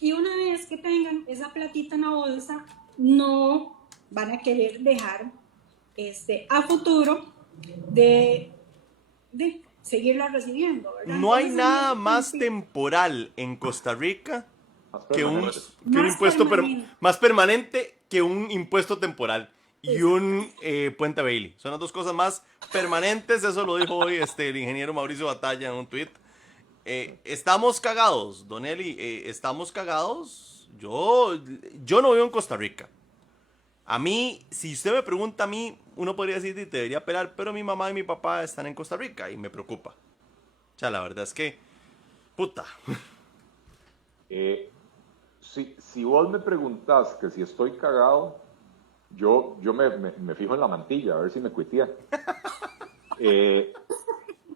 Y una vez que tengan esa platita en la bolsa, no van a querer dejar a futuro de seguirla recibiendo, ¿verdad? No hay nada más temporal en Costa Rica que un impuesto más permanente que un impuesto temporal y un puente Bailey. Son las 2 cosas más permanentes. Eso lo dijo hoy el ingeniero Mauricio Batalla en un tweet. Estamos cagados, Don Eli, estamos cagados. Yo no vivo en Costa Rica. A mí, si usted me pregunta a mí, uno podría decir que te debería pelar, pero mi mamá y mi papá están en Costa Rica y me preocupa. O sea, la verdad es que, puta. si vos me preguntás que si estoy cagado, yo me fijo en la mantilla, a ver si me cuitea.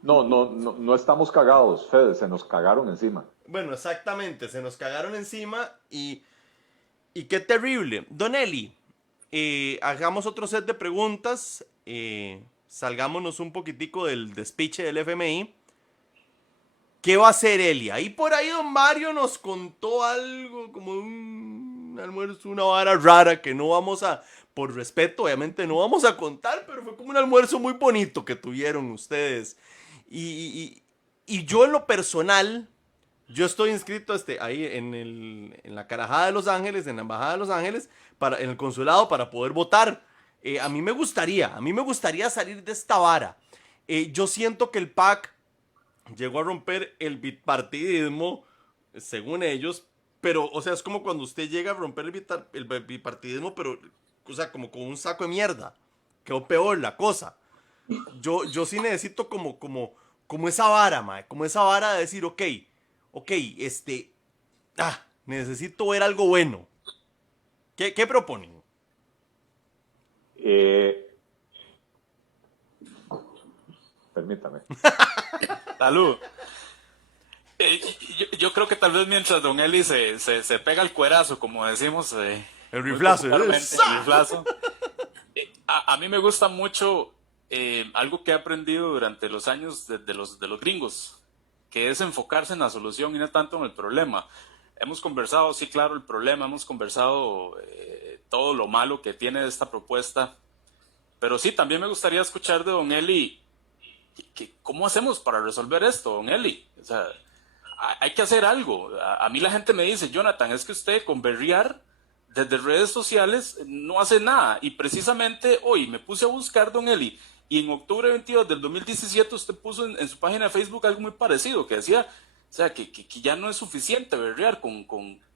No estamos cagados, Fede, se nos cagaron encima. Bueno, exactamente, se nos cagaron encima y qué terrible. Don Eli, hagamos otro set de preguntas, salgámonos un poquitico del despiche del FMI. ¿Qué va a hacer Eli? Ahí por ahí don Mario nos contó algo como un almuerzo, una vara rara que no vamos a, por respeto obviamente no vamos a contar, pero fue como un almuerzo muy bonito que tuvieron ustedes. Y yo en lo personal, yo estoy inscrito ahí en la Carajada de Los Ángeles, en la Embajada de Los Ángeles, en el consulado para poder votar. A mí me gustaría salir de esta vara. Yo siento que el PAC llegó a romper el bipartidismo, según ellos, pero, o sea, es como cuando usted llega a romper el bipartidismo, pero, o sea, como con un saco de mierda. Quedó peor la cosa. Yo sí necesito como esa vara, mae, como esa vara de decir, ok, necesito ver algo bueno. ¿Qué proponen? Permítame. Salud. Yo creo que tal vez mientras don Eli se pega el cuerazo, como decimos, El riflazo. el riflazo. A mí me gusta mucho algo que he aprendido durante los años de los gringos, que es enfocarse en la solución y no tanto en el problema. Hemos conversado, sí, claro, el problema, hemos conversado todo lo malo que tiene esta propuesta, pero sí, también me gustaría escuchar de don Eli, ¿cómo hacemos para resolver esto, don Eli? O sea, hay que hacer algo. A mí la gente me dice, Jonathan, es que usted con berrear desde redes sociales no hace nada. Y precisamente hoy me puse a buscar, don Eli, y en octubre 22 del 2017 usted puso en su página de Facebook algo muy parecido, que decía, o sea, que ya no es suficiente berrear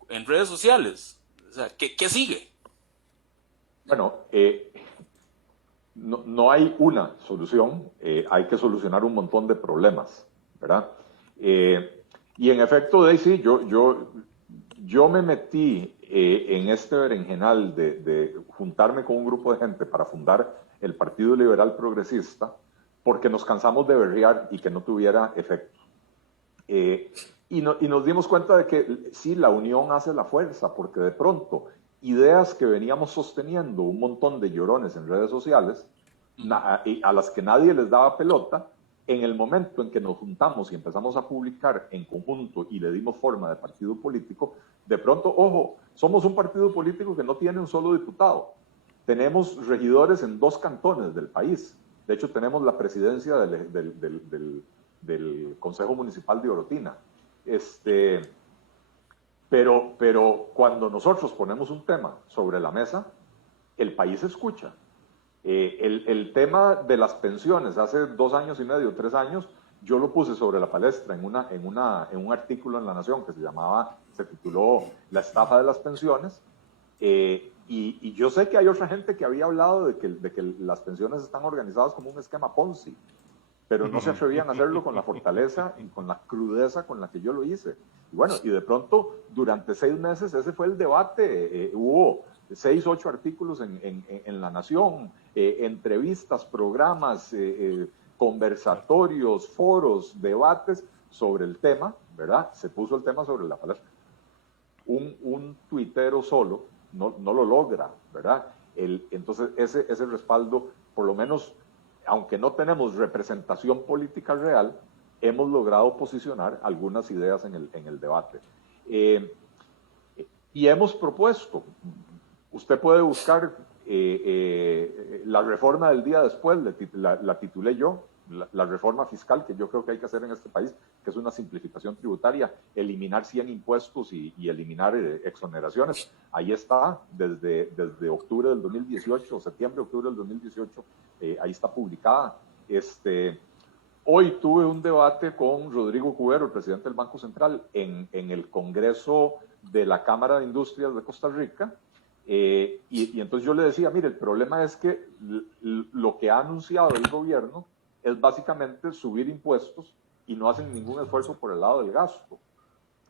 en redes sociales. O sea, ¿qué sigue? Bueno, no hay una solución, hay que solucionar un montón de problemas, ¿verdad? Y en efecto, Daisy, yo me metí en este berenjenal de juntarme con un grupo de gente para fundar el Partido Liberal Progresista porque nos cansamos de berrear y que no tuviera efecto. Y nos dimos cuenta de que sí, la unión hace la fuerza, porque de pronto ideas que veníamos sosteniendo un montón de llorones en redes sociales, a las que nadie les daba pelota, en el momento en que nos juntamos y empezamos a publicar en conjunto y le dimos forma de partido político, de pronto, ojo, somos un partido político que no tiene un solo diputado. Tenemos regidores en 2 cantones del país. De hecho, tenemos la presidencia del Consejo Municipal de Orotina. Pero cuando nosotros ponemos un tema sobre la mesa, el país escucha. El tema de las pensiones, hace 2 años y medio, 3 años, yo lo puse sobre la palestra en un artículo en La Nación que se tituló La estafa de las pensiones, y yo sé que hay otra gente que había hablado de que las pensiones están organizadas como un esquema Ponzi, pero no se atrevían a hacerlo con la fortaleza y con la crudeza con la que yo lo hice. Y bueno, y de pronto, durante 6 meses, ese fue el debate. Hubo 6, 8 artículos en La Nación, entrevistas, programas, conversatorios, foros, debates sobre el tema, ¿verdad? Se puso el tema sobre la palestra. Un tuitero solo no lo logra, ¿verdad? Entonces, ese respaldo, por lo menos, aunque no tenemos representación política real, hemos logrado posicionar algunas ideas en el debate. Y hemos propuesto, usted puede buscar la reforma del día después, la titulé yo, la reforma fiscal que yo creo que hay que hacer en este país, que es una simplificación tributaria, eliminar 100 impuestos y eliminar exoneraciones. Ahí está, desde octubre del 2018, septiembre, octubre del 2018, ahí está publicada. Hoy tuve un debate con Rodrigo Cubero, el presidente del Banco Central, en el Congreso de la Cámara de Industrias de Costa Rica, y entonces yo le decía, mire, el problema es que lo que ha anunciado el gobierno es básicamente subir impuestos y no hacen ningún esfuerzo por el lado del gasto.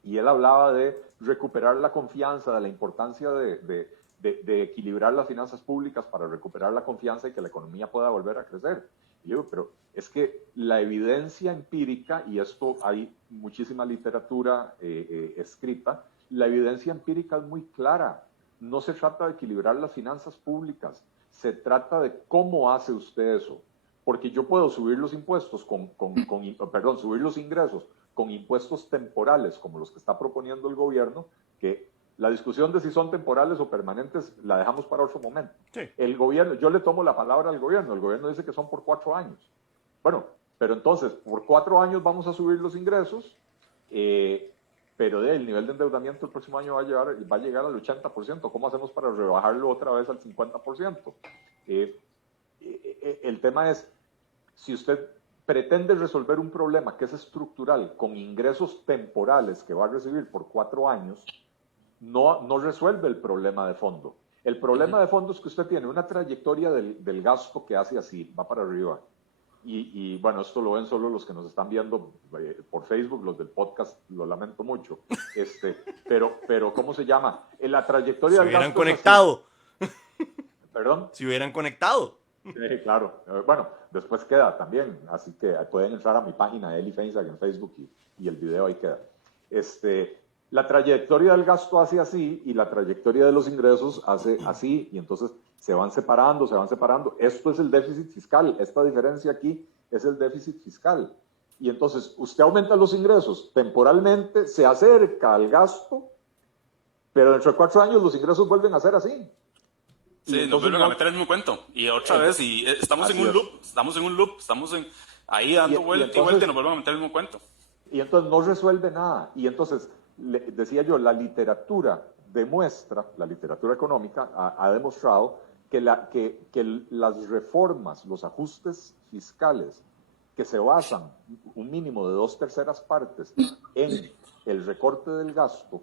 Y él hablaba de recuperar la confianza, de la importancia de equilibrar las finanzas públicas para recuperar la confianza y que la economía pueda volver a crecer. Y yo digo, pero es que la evidencia empírica, y esto hay muchísima literatura escrita, la evidencia empírica es muy clara. No se trata de equilibrar las finanzas públicas, se trata de cómo hace usted eso. Porque yo puedo subir los impuestos subir los ingresos con impuestos temporales, como los que está proponiendo el gobierno, que la discusión de si son temporales o permanentes la dejamos para otro momento. Sí. El gobierno, yo le tomo la palabra al gobierno, el gobierno dice que son por 4 años. Bueno, pero entonces, por 4 años vamos a subir los ingresos, pero el nivel de endeudamiento el próximo año va a llegar al 80%. ¿Cómo hacemos para rebajarlo otra vez al 50%? El tema es, si usted pretende resolver un problema que es estructural con ingresos temporales que va a recibir por 4 años, no resuelve el problema de fondo. El problema de fondo es que usted tiene una trayectoria del gasto que hace así, va para arriba. Y bueno, esto lo ven solo los que nos están viendo por Facebook, los del podcast, lo lamento mucho. Pero ¿cómo se llama? La trayectoria del gasto. Si hubieran conectado. ¿Perdón? Si hubieran conectado. Sí, claro. Bueno, después queda también, así que pueden entrar a mi página Eli Feinsack en Facebook y el video ahí queda. La trayectoria del gasto hace así y la trayectoria de los ingresos hace así, y entonces se van separando. Esto es el déficit fiscal, esta diferencia aquí es el déficit fiscal. Y entonces usted aumenta los ingresos temporalmente, se acerca al gasto, pero dentro de 4 años los ingresos vuelven a ser así. Sí, nos vuelven a meter el mismo cuento. Y otra vez, y estamos en un loop, estamos ahí dando vuelta y vuelta y nos vuelven a meter el mismo cuento. Y entonces no resuelve nada. Y entonces, decía yo, la literatura demuestra, la literatura económica ha demostrado que las reformas, los ajustes fiscales que se basan un mínimo de 2/3 partes en el recorte del gasto,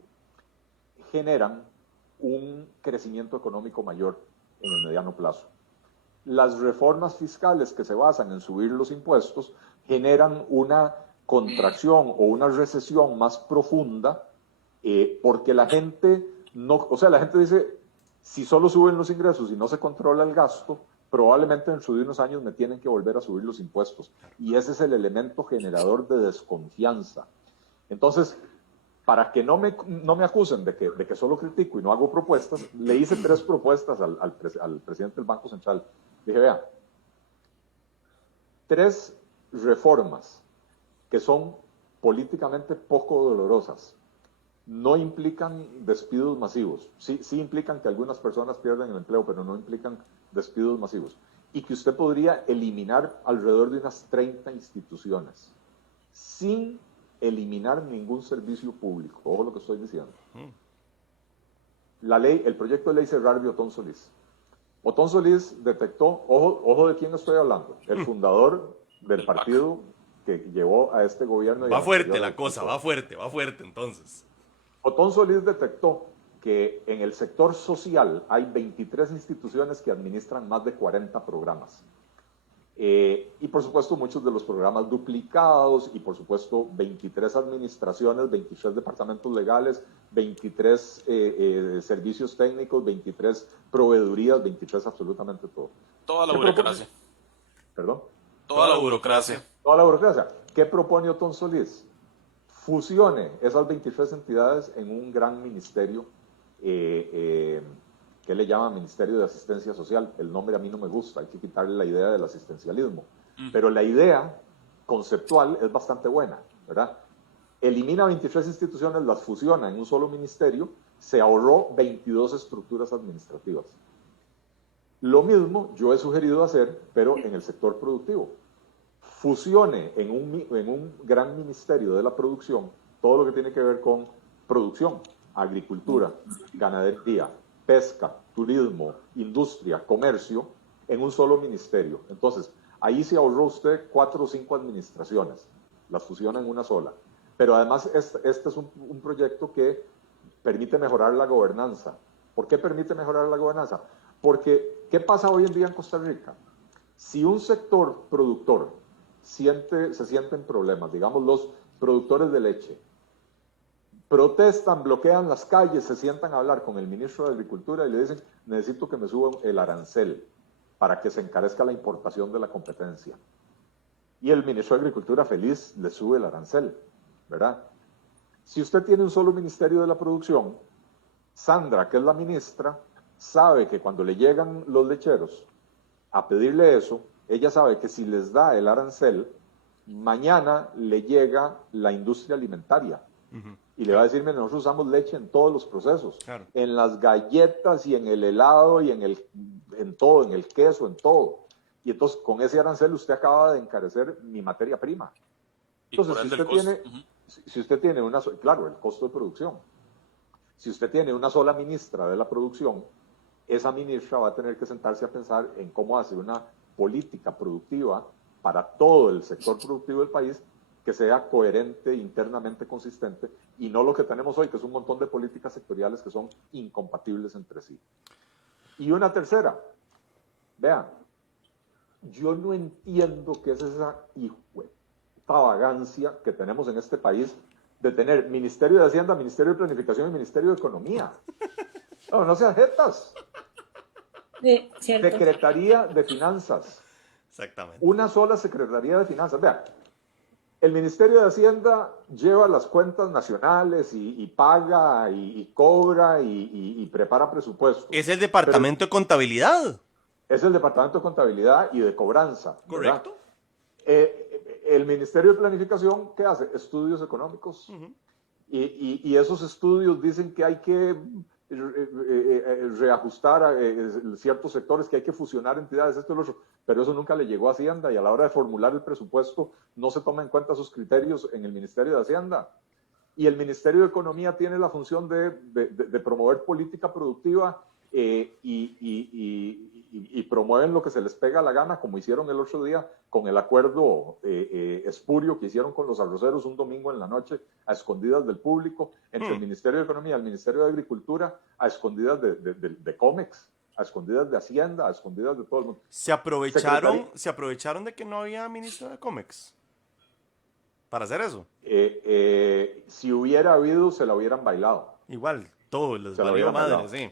generan un crecimiento económico mayor en el mediano plazo. Las reformas fiscales que se basan en subir los impuestos generan una contracción o una recesión más profunda porque la gente la gente dice, si solo suben los ingresos y no se controla el gasto, probablemente dentro de unos años me tienen que volver a subir los impuestos. Y ese es el elemento generador de desconfianza. Entonces, para que no me acusen de que solo critico y no hago propuestas, le hice 3 propuestas al presidente del Banco Central. Dije, vea, 3 reformas que son políticamente poco dolorosas, no implican despidos masivos. Sí implican que algunas personas pierdan el empleo, pero no implican despidos masivos. Y que usted podría eliminar alrededor de unas 30 instituciones sin eliminar ningún servicio público. Ojo lo que estoy diciendo. El proyecto de ley Serrar de Otón Solís. Otón Solís detectó, ojo de quién estoy hablando, el fundador del partido que llevó a este gobierno. Va fuerte la cosa, va fuerte entonces. Otón Solís detectó que en el sector social hay 23 instituciones que administran más de 40 programas. Y por supuesto muchos de los programas duplicados y por supuesto 23 administraciones, 23 departamentos legales, 23 servicios técnicos, 23 proveedurías, 23 absolutamente todo. Toda la burocracia. ¿Perdón? Toda la burocracia. Toda la burocracia. ¿Qué propone Otón Solís? Fusione esas 23 entidades en un gran ministerio que le llaman Ministerio de Asistencia Social. El nombre a mí no me gusta, hay que quitarle la idea del asistencialismo. Pero la idea conceptual es bastante buena, ¿verdad? Elimina 23 instituciones, las fusiona en un solo ministerio, se ahorró 22 estructuras administrativas. Lo mismo yo he sugerido hacer, pero en el sector productivo. Fusione en un gran ministerio de la producción todo lo que tiene que ver con producción, agricultura, ganadería, pesca, turismo, industria, comercio, en un solo ministerio. Entonces, ahí se ahorró usted 4 o 5 administraciones, las fusiona en una sola. Pero además, este es un proyecto que permite mejorar la gobernanza. ¿Por qué permite mejorar la gobernanza? Porque, ¿qué pasa hoy en día en Costa Rica? Si un sector productor se siente en problemas, digamos los productores de leche, protestan, bloquean las calles, se sientan a hablar con el ministro de Agricultura y le dicen, necesito que me suban el arancel para que se encarezca la importación de la competencia. Y el ministro de Agricultura feliz le sube el arancel, ¿verdad? Si usted tiene un solo ministerio de la producción, Sandra, que es la ministra, sabe que cuando le llegan los lecheros a pedirle eso, ella sabe que si les da el arancel, mañana le llega la industria alimentaria. Y le va a decir, mira, nosotros usamos leche en todos los procesos, Claro. en las galletas y en el helado y en todo, en el queso, en todo. Y entonces con ese arancel usted acaba de encarecer mi materia prima. Y por Entonces, ende el costo. si usted tiene claro, el costo de producción. Si usted tiene una sola ministra de la producción, esa ministra va a tener que sentarse a pensar en cómo hacer una política productiva para todo el sector productivo del país que sea coherente, internamente consistente, y no lo que tenemos hoy, que es un montón de políticas sectoriales que son incompatibles entre sí. Y una tercera, vean, yo no entiendo qué es esa vagancia que tenemos en este país de tener Ministerio de Hacienda, Ministerio de Planificación y Ministerio de Economía. No sean jetas. Cierto. Secretaría de Finanzas. Exactamente. Una sola Secretaría de Finanzas. Vean, el Ministerio de Hacienda lleva las cuentas nacionales y paga y cobra y prepara presupuestos. Es el departamento de contabilidad. Es el Departamento de Contabilidad y de Cobranza. ¿verdad? Correcto. El Ministerio de Planificación, ¿qué hace? Estudios económicos. Y esos estudios dicen que hay que reajustar a ciertos sectores, que hay que fusionar entidades, esto y lo otro, pero eso nunca le llegó a Hacienda, y a la hora de formular el presupuesto no se toma en cuenta esos criterios en el Ministerio de Hacienda. Y el Ministerio de Economía tiene la función de promover política productiva y promueven lo que se les pega la gana, como hicieron el otro día con el acuerdo espurio que hicieron con los arroceros un domingo en la noche, a escondidas del público, entre el Ministerio de Economía y el Ministerio de Agricultura, a escondidas de Comex, a escondidas de Hacienda, a escondidas de todo el mundo. Se aprovecharon de que no había ministro de Comex para hacer eso. Si hubiera habido, se la hubieran bailado. Igual, todo les Se la valió hubieran madre, bailado. sí.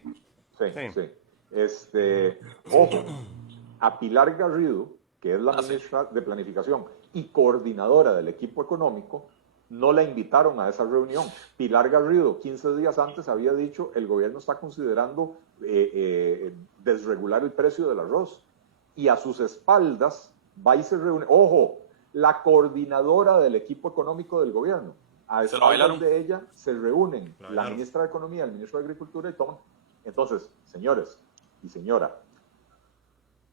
Sí. Ojo, a Pilar Garrido, que es la ministra de Planificación y coordinadora del equipo económico, no la invitaron a esa reunión. Pilar Garrido, 15 días antes, había dicho, el gobierno está considerando desregular el precio del arroz. Y a sus espaldas va y se reúne. Ojo, la coordinadora del equipo económico del gobierno. A espaldas de ella se reúnen la ministra de Economía, el ministro de Agricultura y toman. Entonces, señores y señora,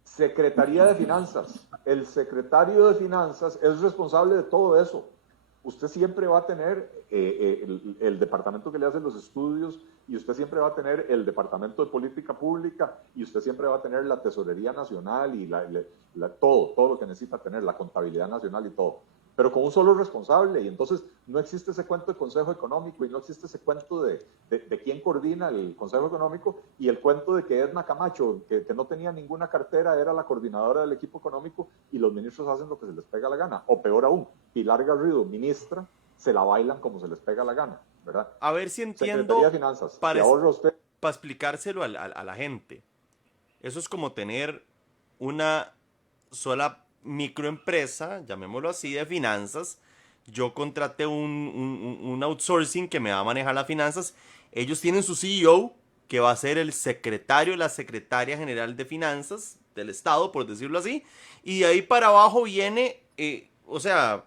Secretaría de Finanzas. El secretario de Finanzas es responsable de todo eso. Usted siempre va a tener el departamento que le hace los estudios, y usted siempre va a tener el departamento de política pública, y usted siempre va a tener la tesorería nacional y todo lo que necesita tener, la contabilidad nacional y todo. Pero con un solo responsable, y entonces no existe ese cuento de Consejo Económico, y no existe ese cuento de quién coordina el Consejo Económico, y el cuento de que Edna Camacho, que no tenía ninguna cartera, era la coordinadora del equipo económico, y los ministros hacen lo que se les pega la gana. O peor aún, Pilar Garrido, ministra, se la bailan como se les pega la gana, ¿verdad? A ver si entiendo, Secretaría de Finanzas, para usted. explicárselo a la gente. Eso es como tener una sola microempresa, llamémoslo así, de finanzas. Yo contraté un outsourcing que me va a manejar las finanzas. Ellos tienen su CEO, que va a ser el secretario, la secretaria general de finanzas del Estado, por decirlo así. Y de ahí para abajo viene, o sea,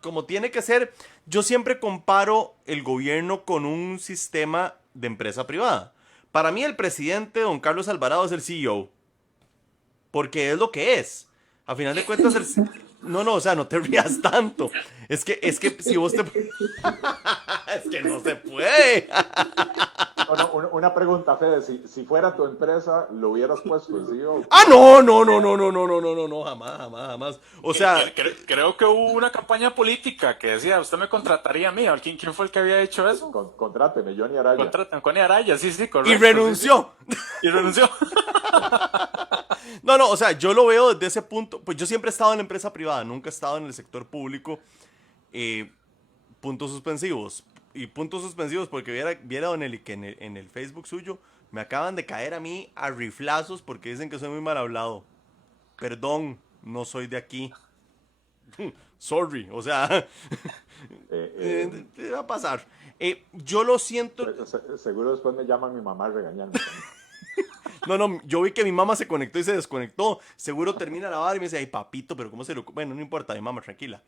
como tiene que ser. Yo siempre comparo el gobierno con un sistema de empresa privada. Para mí el presidente, don Carlos Alvarado, es el CEO. Porque es lo que es. A final de cuentas, no, o sea, no te rías tanto. Es que si vos te... es que no se puede. Una pregunta, Fede, si fuera tu empresa, ¿lo hubieras puesto el CEO? Ah, no, jamás. O sea... Creo que hubo una campaña política que decía, usted me contrataría a mí. ¿Quién fue el que había hecho eso? Contráteme, Johnny Araya. Connie Araya, sí, correcto. Y renunció. Sí. Y renunció. No, o sea, yo lo veo desde ese punto. Pues yo siempre he estado en la empresa privada, nunca he estado en el sector público. Puntos suspensivos. y puntos suspensivos, porque viera Don Eli que en el Facebook suyo me acaban de caer a mí a riflazos porque dicen que soy muy mal hablado. Perdón, no soy de aquí. Sorry, o sea, va a pasar. Yo lo siento. Seguro después me llaman mi mamá a regañarme. No, yo vi que mi mamá se conectó y se desconectó. Seguro termina la hora y me dice, ay, papito, pero ¿cómo se lo...? Bueno, no importa, mi mamá, tranquila.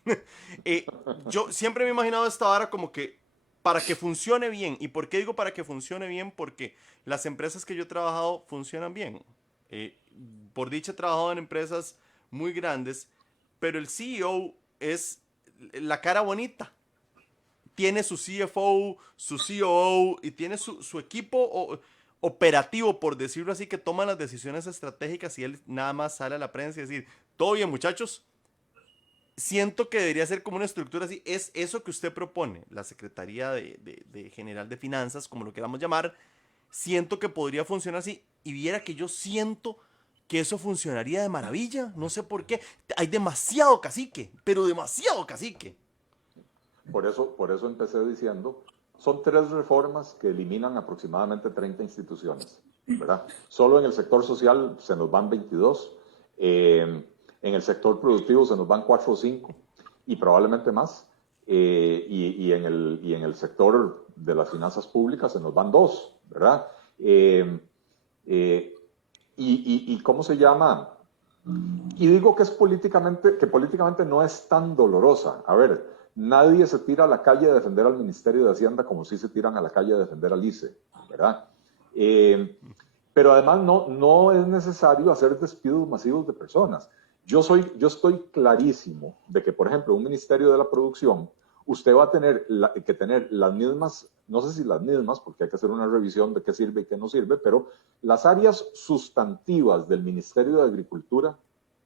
Yo siempre me he imaginado esta vara como que para que funcione bien. ¿Y por qué digo para que funcione bien? Porque las empresas que yo he trabajado funcionan bien. Por dicha he trabajado en empresas muy grandes, pero el CEO es la cara bonita. Tiene su CFO, su COO y tiene su equipo operativo, por decirlo así, que toma las decisiones estratégicas y él nada más sale a la prensa y decir, todo bien muchachos. Siento que debería ser como una estructura así. Es eso que usted propone, la Secretaría de General de Finanzas, como lo queramos llamar. Siento que podría funcionar así. Y viera que yo siento que eso funcionaría de maravilla. No sé por qué. Hay demasiado cacique, pero demasiado cacique. Por eso empecé diciendo, son 3 reformas que eliminan aproximadamente 30 instituciones, ¿verdad? Solo en el sector social se nos van 22, en el sector productivo se nos van 4 o 5, y probablemente más, y en el sector de las finanzas públicas se nos van 2, ¿verdad? Y ¿cómo se llama? Y digo que políticamente no es tan dolorosa. A ver, nadie se tira a la calle a defender al Ministerio de Hacienda como si se tiran a la calle a defender al ICE, ¿verdad? Pero además no es necesario hacer despidos masivos de personas. Yo estoy clarísimo de que, por ejemplo, un Ministerio de la Producción, usted va a tener que tener las mismas, no sé si las mismas, porque hay que hacer una revisión de qué sirve y qué no sirve, pero las áreas sustantivas del Ministerio de Agricultura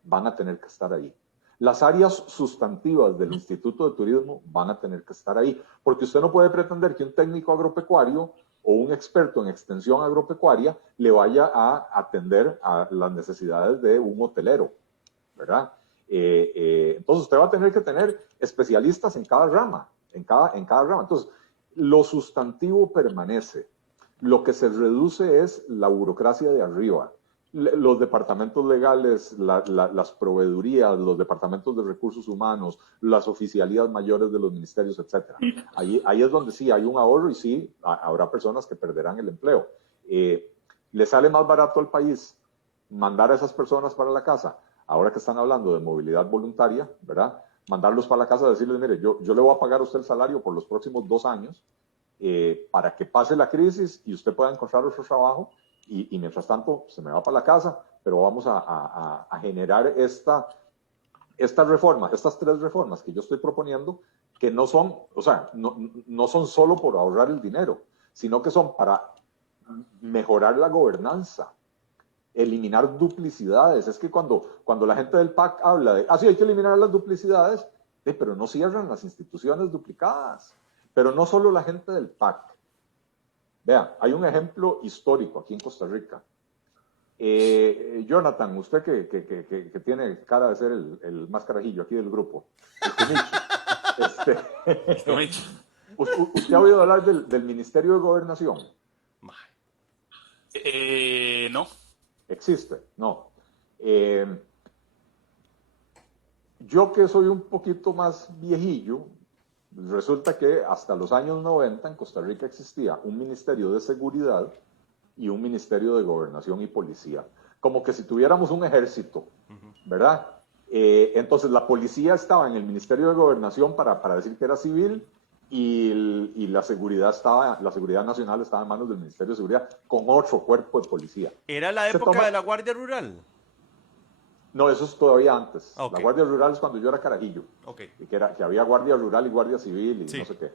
van a tener que estar ahí. Las áreas sustantivas del Instituto de Turismo van a tener que estar ahí, porque usted no puede pretender que un técnico agropecuario o un experto en extensión agropecuaria le vaya a atender a las necesidades de un hotelero, ¿verdad? Entonces usted va a tener que tener especialistas en cada rama, en cada rama. Entonces, lo sustantivo permanece. Lo que se reduce es la burocracia de arriba. Los departamentos legales, las proveedurías, los departamentos de recursos humanos, las oficialías mayores de los ministerios, etc. Ahí es donde sí hay un ahorro y sí habrá personas que perderán el empleo. ¿Le sale más barato al país mandar a esas personas para la casa? Ahora que están hablando de movilidad voluntaria, ¿verdad? Mandarlos para la casa y decirles, mire, yo le voy a pagar a usted el salario por los próximos 2 años para que pase la crisis y usted pueda encontrar otro trabajo y mientras tanto se me va para la casa, pero vamos a generar esta reforma, estas 3 reformas que yo estoy proponiendo, que no son, o sea, no son solo por ahorrar el dinero, sino que son para mejorar la gobernanza, eliminar duplicidades. Es que cuando la gente del PAC habla de, sí, hay que eliminar las duplicidades, pero no cierran las instituciones duplicadas. Pero no solo la gente del PAC. Vean, hay un ejemplo histórico aquí en Costa Rica. Jonathan, usted que tiene cara de ser el más carajillo aquí del grupo, ¿usted ha oído hablar del Ministerio de Gobernación? No. ¿Existe? No. Yo que soy un poquito más viejillo, resulta que hasta los años 90 en Costa Rica existía un Ministerio de Seguridad y un Ministerio de Gobernación y Policía. Como que si tuviéramos un ejército, ¿verdad? Entonces la policía estaba en el Ministerio de Gobernación para decir que era civil y la seguridad nacional estaba en manos del Ministerio de Seguridad con otro cuerpo de policía. ¿Era la época de la Guardia Rural? No, eso es todavía antes. Okay. La Guardia Rural es cuando yo era carajillo. Okay. Y que había Guardia Rural y Guardia Civil y sí. No sé qué.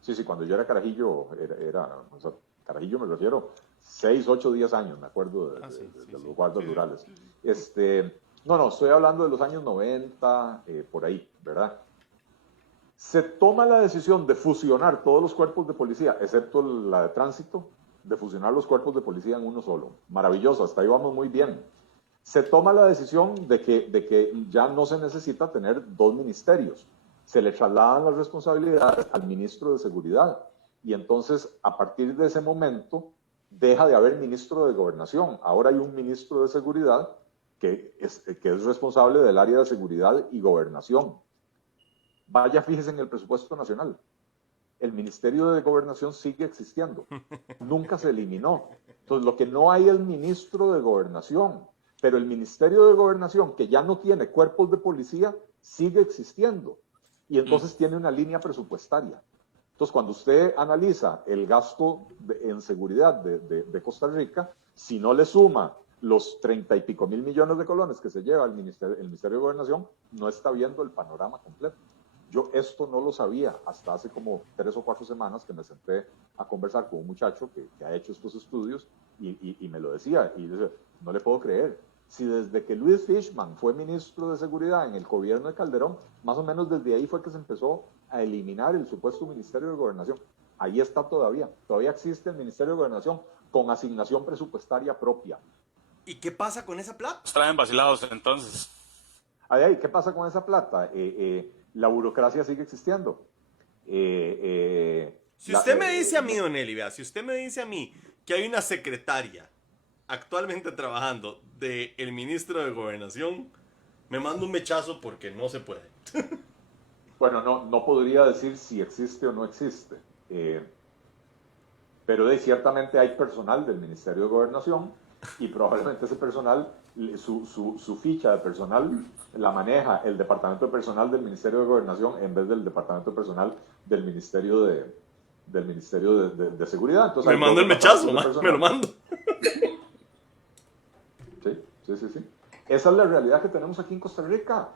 Sí, cuando yo era carajillo, o sea, carajillo me refiero 6, 8, 10 años, me acuerdo de los guardias rurales. No, estoy hablando de los años 90, por ahí, ¿verdad? Se toma la decisión de fusionar todos los cuerpos de policía, excepto la de tránsito, de fusionar los cuerpos de policía en uno solo. Maravilloso, hasta ahí vamos muy bien. Se toma la decisión de que ya no se necesita tener 2 ministerios. se le trasladan las responsabilidades al ministro de Seguridad. Y entonces, a partir de ese momento, deja de haber ministro de Gobernación. Ahora hay un ministro de Seguridad que es responsable del área de Seguridad y Gobernación. Vaya, fíjese en el presupuesto nacional. El Ministerio de Gobernación sigue existiendo. Nunca se eliminó. Entonces, lo que no hay es ministro de Gobernación. Pero el Ministerio de Gobernación, que ya no tiene cuerpos de policía, sigue existiendo. Y entonces tiene una línea presupuestaria. Entonces, cuando usted analiza el gasto en seguridad de Costa Rica, si no le suma los 30 y pico mil millones de colones que se lleva el Ministerio de Gobernación, no está viendo el panorama completo. Yo esto no lo sabía hasta hace como 3 o 4 semanas que me senté a conversar con un muchacho que ha hecho estos estudios y me lo decía. Y dice, no le puedo creer. Si desde que Luis Fishman fue ministro de Seguridad en el gobierno de Calderón, más o menos desde ahí fue que se empezó a eliminar el supuesto Ministerio de Gobernación. Ahí está todavía. Todavía existe el Ministerio de Gobernación con asignación presupuestaria propia. ¿Y qué pasa con esa plata? Nos traen vacilados entonces. Ay, ¿qué pasa con esa plata? La burocracia sigue existiendo. Si usted me dice a mí, don Eli, vea, si usted me dice a mí que hay una secretaria actualmente trabajando del ministro de Gobernación, me manda un mechazo porque no se puede. Bueno, no podría decir si existe o no existe, pero ciertamente hay personal del Ministerio de Gobernación y probablemente ese personal, su ficha de personal la maneja el Departamento de Personal del Ministerio de Gobernación en vez del Departamento de Personal del Ministerio de Seguridad. Entonces, me manda el mechazo, me lo mando. Sí. Esa es la realidad que tenemos aquí en Costa Rica.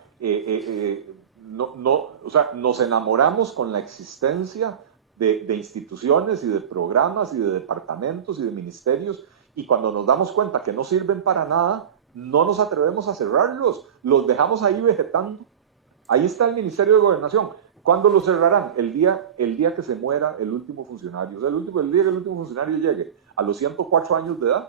O sea, nos enamoramos con la existencia de instituciones y de programas y de departamentos y de ministerios, y cuando nos damos cuenta que no sirven para nada, no nos atrevemos a cerrarlos, los dejamos ahí vegetando. Ahí está el Ministerio de Gobernación. ¿Cuándo lo cerrarán? El día que se muera el último funcionario. O sea, el día que el último funcionario llegue a los 104 años de edad,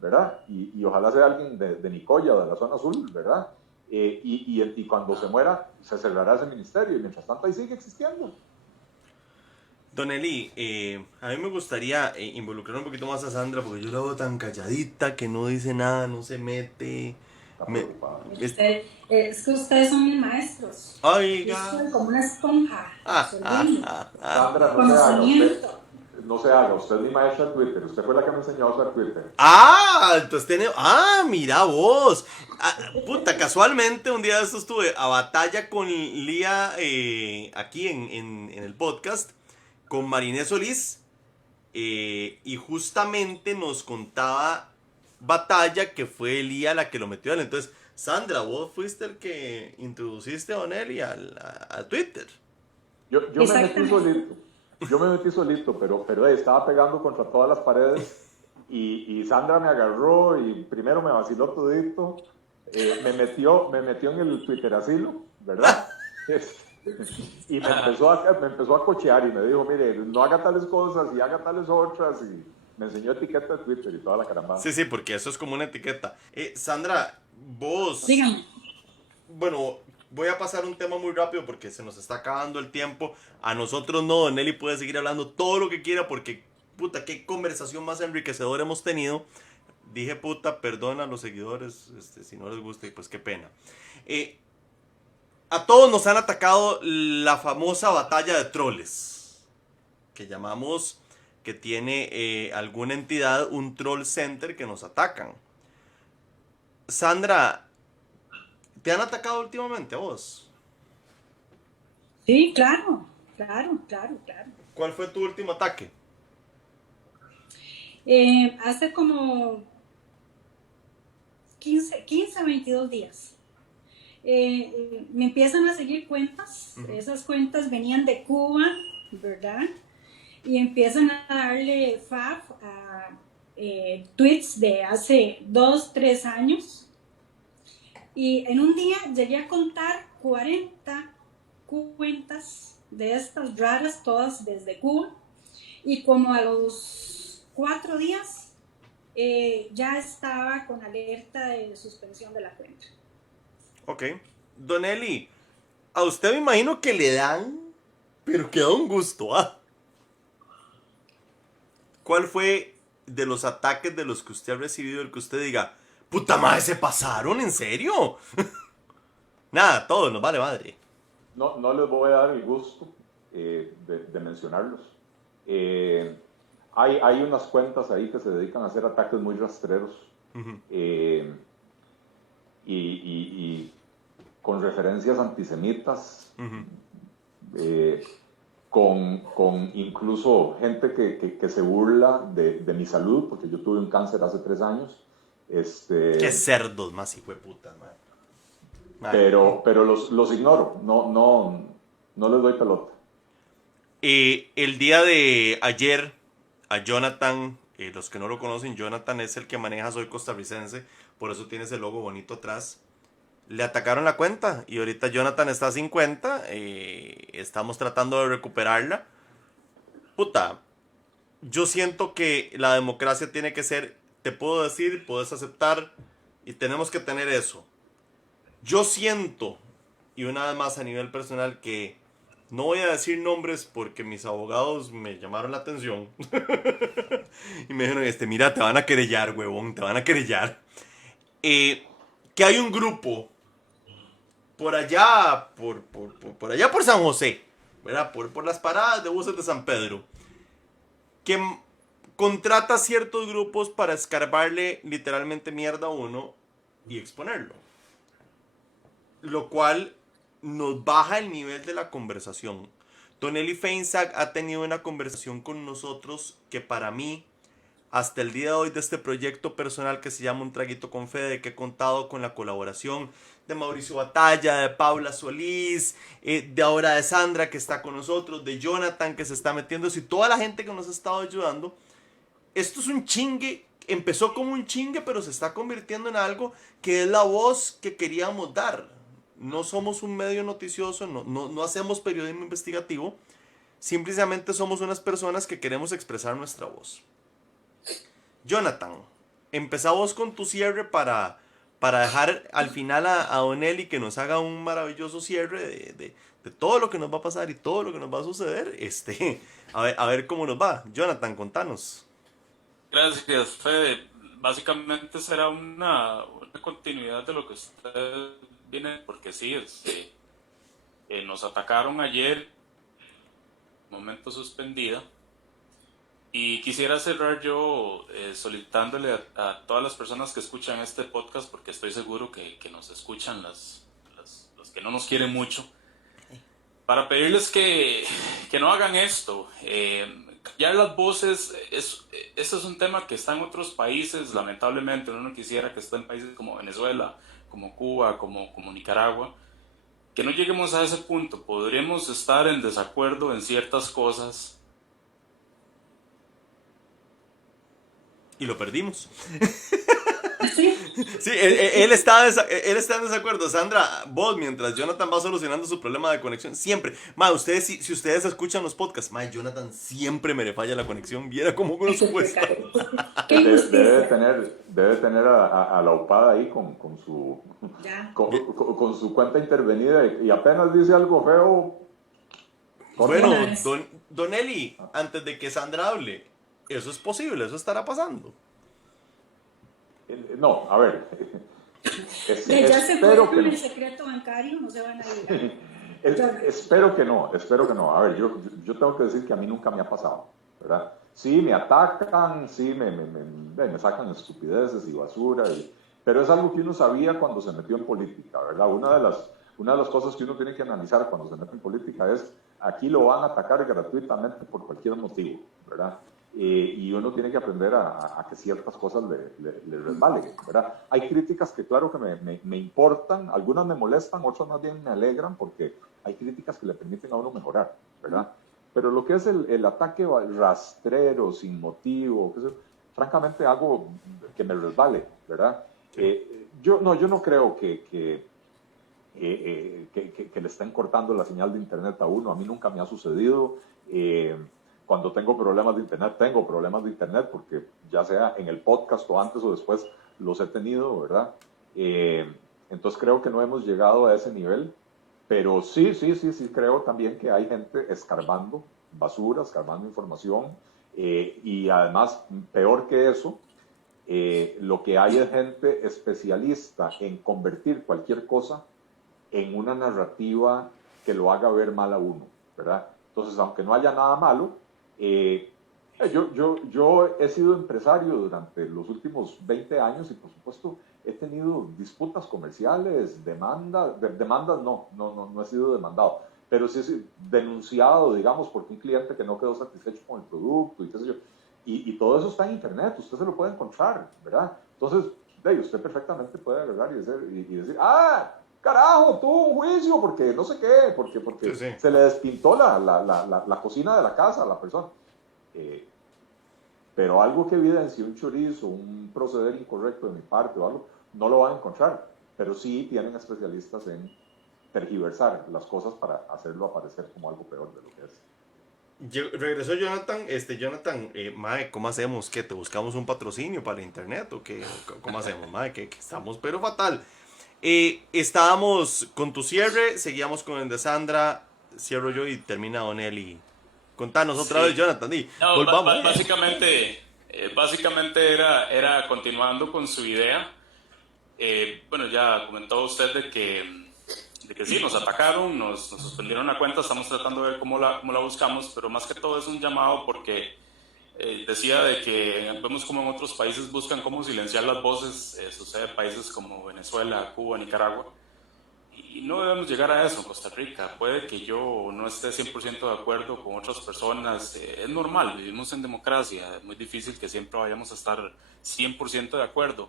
¿verdad? Y ojalá sea alguien de Nicoya, de la zona azul, ¿verdad? Y cuando se muera, se cerrará ese ministerio, y mientras tanto ahí sigue existiendo. Don Eli, a mí me gustaría involucrar un poquito más a Sandra, porque yo la veo tan calladita, que no dice nada, no se mete. Es que ustedes son mis maestros. Oiga. Yo soy como una esponja. Sandra, no se haga, usted es mi maestra de Twitter, usted fue la que me enseñó a usar Twitter. Entonces mira vos. Puta, casualmente un día de estos estuve a batalla con Lía aquí en el podcast, con Marinés Solís, y justamente nos contaba batalla que fue Lía la que lo metió a él. Entonces, Sandra, vos fuiste el que introduciste a Don Eli a Twitter. Yo me metí solito, pero estaba pegando contra todas las paredes y Sandra me agarró y primero me vaciló todito, me metió en el Twitter asilo, ¿verdad? Y me empezó a cochear y me dijo, mire, no haga tales cosas y haga tales otras, y me enseñó etiqueta de Twitter y toda la carambada. Sí, porque eso es como una etiqueta. Sandra, vos... Dígame. Bueno, voy a pasar un tema muy rápido porque se nos está acabando el tiempo. A nosotros no, Don Eli puede seguir hablando todo lo que quiera porque, puta, qué conversación más enriquecedora hemos tenido. Dije puta, perdona a los seguidores si no les gusta, y pues qué pena. A todos nos han atacado la famosa batalla de troles, que llamamos, que tiene alguna entidad, un troll center que nos atacan. Sandra, ¿te han atacado últimamente a vos? Sí, claro. ¿Cuál fue tu último ataque? Hace como 15 a 22 días. Me empiezan a seguir cuentas. Esas cuentas venían de Cuba, ¿verdad? Y empiezan a darle fab a tweets de hace 2, 3 años. Y en un día llegué a contar 40 cuentas de estas raras, todas desde Cuba. Y como a los 4 días ya estaba con alerta de suspensión de la cuenta. Ok. Don Eli, a usted me imagino que le dan, pero que da un gusto, ¿ah? ¿Cuál fue de los ataques de los que usted ha recibido el que usted diga, puta madre, se pasaron, ¿en serio? Nada, todo nos vale madre. No les voy a dar el gusto de mencionarlos. Hay unas cuentas ahí que se dedican a hacer ataques muy rastreros. Uh-huh. Y con referencias antisemitas. Uh-huh. Con incluso gente que se burla de mi salud, porque yo tuve un cáncer hace 3 años. Qué cerdos más hijo de puta, man. Pero los ignoro, no les doy pelota. El día de ayer, a Jonathan, los que no lo conocen, Jonathan es el que maneja Soy Costarricense, por eso tiene ese logo bonito atrás. Le atacaron la cuenta y ahorita Jonathan está sin cuenta, estamos tratando de recuperarla. Puta, yo siento que la democracia tiene que ser, te puedo decir, puedes aceptar y tenemos que tener eso. Yo siento, y una vez más a nivel personal, que no voy a decir nombres porque mis abogados me llamaron la atención y me dijeron, mira, te van a querellar, huevón, te van a querellar. Que hay un grupo por allá, por allá por San José, ¿verdad? Por las paradas de buses de San Pedro, que contrata ciertos grupos para escarbarle literalmente mierda a uno y exponerlo. Lo cual nos baja el nivel de la conversación. Don Eli Feinsack ha tenido una conversación con nosotros que para mí, hasta el día de hoy de este proyecto personal que se llama Un Traguito con Fede, que he contado con la colaboración de Mauricio Batalla, de Paula Solís, de ahora de Sandra que está con nosotros, de Jonathan que se está metiendo, y toda la gente que nos ha estado ayudando. Esto es un chingue, empezó como un chingue, pero se está convirtiendo en algo que es la voz que queríamos dar. No somos un medio noticioso, no hacemos periodismo investigativo, simplemente somos unas personas que queremos expresar nuestra voz. Jonathan, empezamos con tu cierre para dejar al final a Don Eli que nos haga un maravilloso cierre de todo lo que nos va a pasar y todo lo que nos va a suceder. A ver cómo nos va. Jonathan, contanos. Gracias, Fede. Básicamente será una continuidad de lo que usted viene, porque sí, nos atacaron ayer, momento suspendida. Y quisiera cerrar yo solicitándole a todas las personas que escuchan este podcast, porque estoy seguro que nos escuchan los que no nos quieren mucho, para pedirles que no hagan esto. Callar las voces, eso es un tema que está en otros países, lamentablemente. Uno no quisiera que esté en países como Venezuela, como Cuba, como Nicaragua. Que no lleguemos a ese punto. Podríamos estar en desacuerdo en ciertas cosas, y lo perdimos. Sí. Sí, él está en desacuerdo. Sandra, vos, mientras Jonathan va solucionando su problema de conexión, siempre. Ma, ustedes, si ustedes escuchan los podcasts, ma, Jonathan siempre me le falla la conexión. Viera cómo nos cuesta. Debe tener a la Upada ahí con su cuenta intervenida y apenas dice algo feo. Bueno, don Eli, antes de que Sandra hable, eso es posible, eso estará pasando. No, a ver. Ya se fue con el secreto bancario, no se van a ir. Espero que no. A ver, yo tengo que decir que a mí nunca me ha pasado, ¿verdad? Sí, me atacan, sí, me sacan estupideces y basura, pero es algo que uno sabía cuando se metió en política, ¿verdad? Una de las cosas que uno tiene que analizar cuando se mete en política es, aquí lo van a atacar gratuitamente por cualquier motivo, ¿verdad? Y uno tiene que aprender a que ciertas cosas le resbalen, ¿verdad? Hay críticas que claro que me importan, algunas me molestan, otras más bien me alegran porque hay críticas que le permiten a uno mejorar, ¿verdad? Pero lo que es el ataque rastrero, sin motivo, francamente algo que me resbale, ¿verdad? Yo no creo que le estén cortando la señal de internet a uno, a mí nunca me ha sucedido. Cuando tengo problemas de internet, porque ya sea en el podcast o antes o después los he tenido, ¿verdad? Entonces creo que no hemos llegado a ese nivel. Pero sí, creo también que hay gente escarbando basura, escarbando información, y además, peor que eso, lo que hay es gente especialista en convertir cualquier cosa en una narrativa que lo haga ver mal a uno, ¿verdad? Entonces, aunque no haya nada malo, yo he sido empresario durante los últimos 20 años y por supuesto he tenido disputas comerciales, demandas no he sido demandado, pero sí he sido denunciado, digamos, porque un cliente que no quedó satisfecho con el producto y qué sé yo. Y todo eso está en internet, usted se lo puede encontrar, ¿verdad? Entonces, usted perfectamente puede agarrar y decir, carajo, tuvo un juicio porque no sé qué, porque Sí. se le despintó la cocina de la casa a la persona. Pero algo que evidencie un chorizo, un proceder incorrecto de mi parte o algo, no lo van a encontrar. Pero sí tienen especialistas en tergiversar las cosas para hacerlo aparecer como algo peor de lo que es. Regresó Jonathan. Jonathan, mae, ¿cómo hacemos? ¿Qué? ¿Te buscamos un patrocinio para internet o qué? ¿Cómo hacemos, mae? Que estamos pero fatal. Estábamos con tu cierre, seguíamos con el de Sandra, cierro yo y termina Donelli. Contanos otra vez, Jonathan, y No, volvamos. básicamente era continuando con su idea. Bueno, ya comentó usted de que sí, nos atacaron, nos suspendieron la cuenta, estamos tratando de ver cómo la buscamos, pero más que todo es un llamado porque decía de que vemos como en otros países buscan cómo silenciar las voces, sucede en países como Venezuela, Cuba, Nicaragua, y no debemos llegar a eso en Costa Rica. Puede que yo no esté 100% de acuerdo con otras personas, es normal, vivimos en democracia, es muy difícil que siempre vayamos a estar 100% de acuerdo,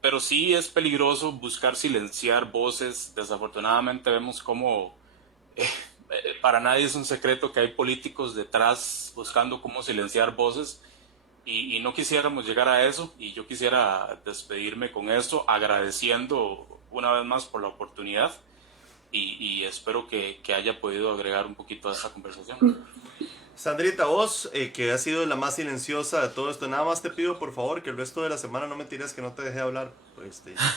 pero sí es peligroso buscar silenciar voces. Desafortunadamente vemos cómo para nadie es un secreto que hay políticos detrás buscando cómo silenciar voces y no quisiéramos llegar a eso, y yo quisiera despedirme con esto agradeciendo una vez más por la oportunidad y espero que haya podido agregar un poquito a esta conversación. Sandrita, vos, que has sido la más silenciosa de todo esto, nada más te pido por favor que el resto de la semana no me tires que no te dejé hablar.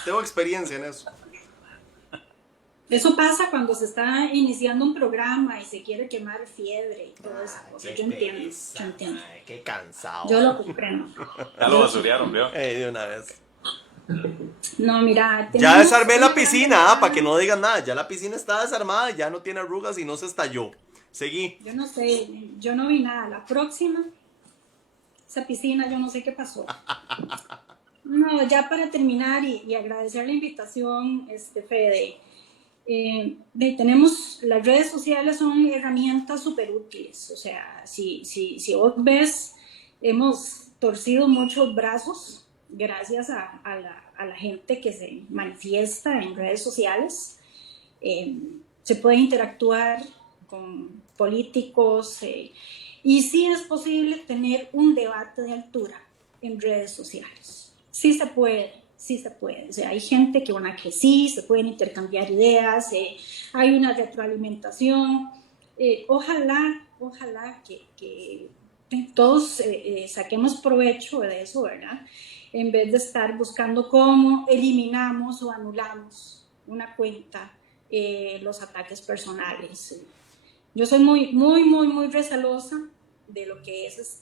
Tengo experiencia en eso. Eso pasa cuando se está iniciando un programa y se quiere quemar fiebre y todas esas cosas. Yo entiendo. Ay, qué cansado. Yo lo comprendo. Ya lo basurearon, ¿vio? De una vez. No, mira. Ya desarmé la piscina, para que no digan nada. Ya la piscina está desarmada, ya no tiene arrugas y no se estalló. Seguí. Yo no sé, yo no vi nada. La próxima, esa piscina, yo no sé qué pasó. No, ya para terminar y agradecer la invitación, Fede. Tenemos, las redes sociales son herramientas súper útiles. O sea, si vos ves, hemos torcido muchos brazos gracias a la gente que se manifiesta en redes sociales. Se puede interactuar con políticos y sí es posible tener un debate de altura en redes sociales. Sí se puede. O sea, hay gente que sí, se pueden intercambiar ideas, hay una retroalimentación. Ojalá que todos saquemos provecho de eso, ¿verdad? En vez de estar buscando cómo eliminamos o anulamos una cuenta, los ataques personales. Yo soy muy recelosa de lo que es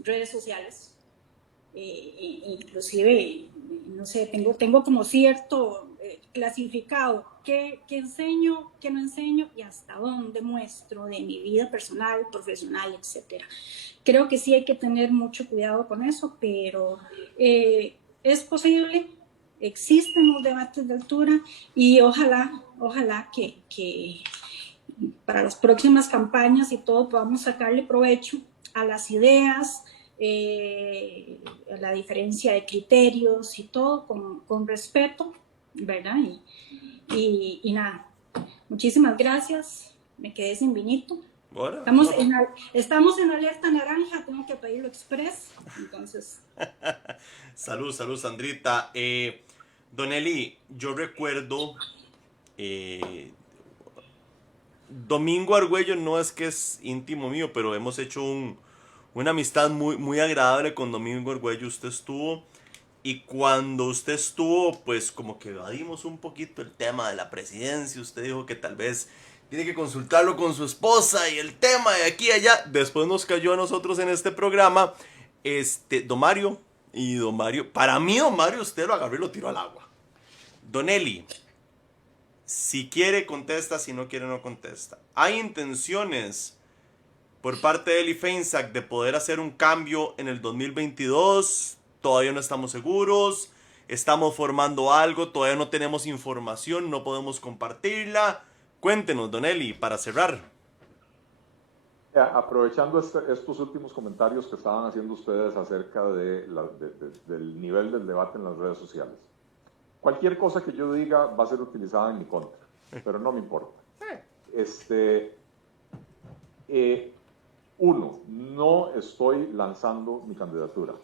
redes sociales. Inclusive, no sé, tengo como cierto clasificado qué enseño, qué no enseño y hasta dónde muestro de mi vida personal, profesional, etc. Creo que sí hay que tener mucho cuidado con eso, pero es posible, existen los debates de altura y ojalá que para las próximas campañas y todo podamos sacarle provecho a las ideas, a la diferencia de criterios y todo con respeto, ¿verdad? Y nada, muchísimas gracias, me quedé sin vinito. Bueno, estamos en alerta naranja, tengo que pedirlo express, entonces. Salud, Sandrita. Don Eli, yo recuerdo, Domingo Argüello no es que es íntimo mío, pero hemos hecho una amistad muy agradable con Domingo Argüello. Usted estuvo Y cuando usted estuvo, pues como que evadimos un poquito el tema de la presidencia, usted dijo que tal vez tiene que consultarlo con su esposa y el tema de aquí a allá. Después nos cayó a nosotros en este programa, Don Mario. Y Don Mario, para mí Don Mario usted lo agarró y lo tiró al agua. Don Eli, si quiere contesta, si no quiere no contesta. ¿Hay intenciones por parte de Eli Feinsack de poder hacer un cambio en el 2022? Todavía no estamos seguros, estamos formando algo, todavía no tenemos información, no podemos compartirla. Cuéntenos, Don Eli, para cerrar. Aprovechando estos últimos comentarios que estaban haciendo ustedes acerca del nivel del debate en las redes sociales. Cualquier cosa que yo diga va a ser utilizada en mi contra, pero no me importa. Uno, no estoy lanzando mi candidatura.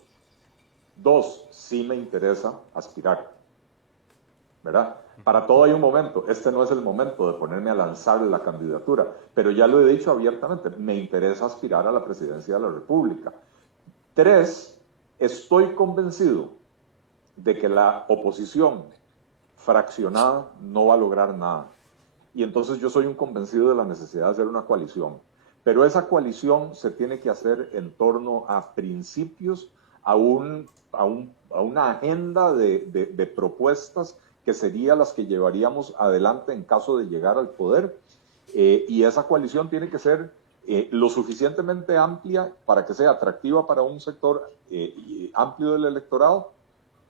Dos, sí me interesa aspirar, ¿verdad? Para todo hay un momento. Este no es el momento de ponerme a lanzar la candidatura, pero ya lo he dicho abiertamente, me interesa aspirar a la presidencia de la República. Tres, estoy convencido de que la oposición fraccionada no va a lograr nada. Y entonces yo soy un convencido de la necesidad de hacer una coalición. Pero esa coalición se tiene que hacer en torno a principios, a una agenda de propuestas que serían las que llevaríamos adelante en caso de llegar al poder. Y esa coalición tiene que ser lo suficientemente amplia para que sea atractiva para un sector amplio del electorado,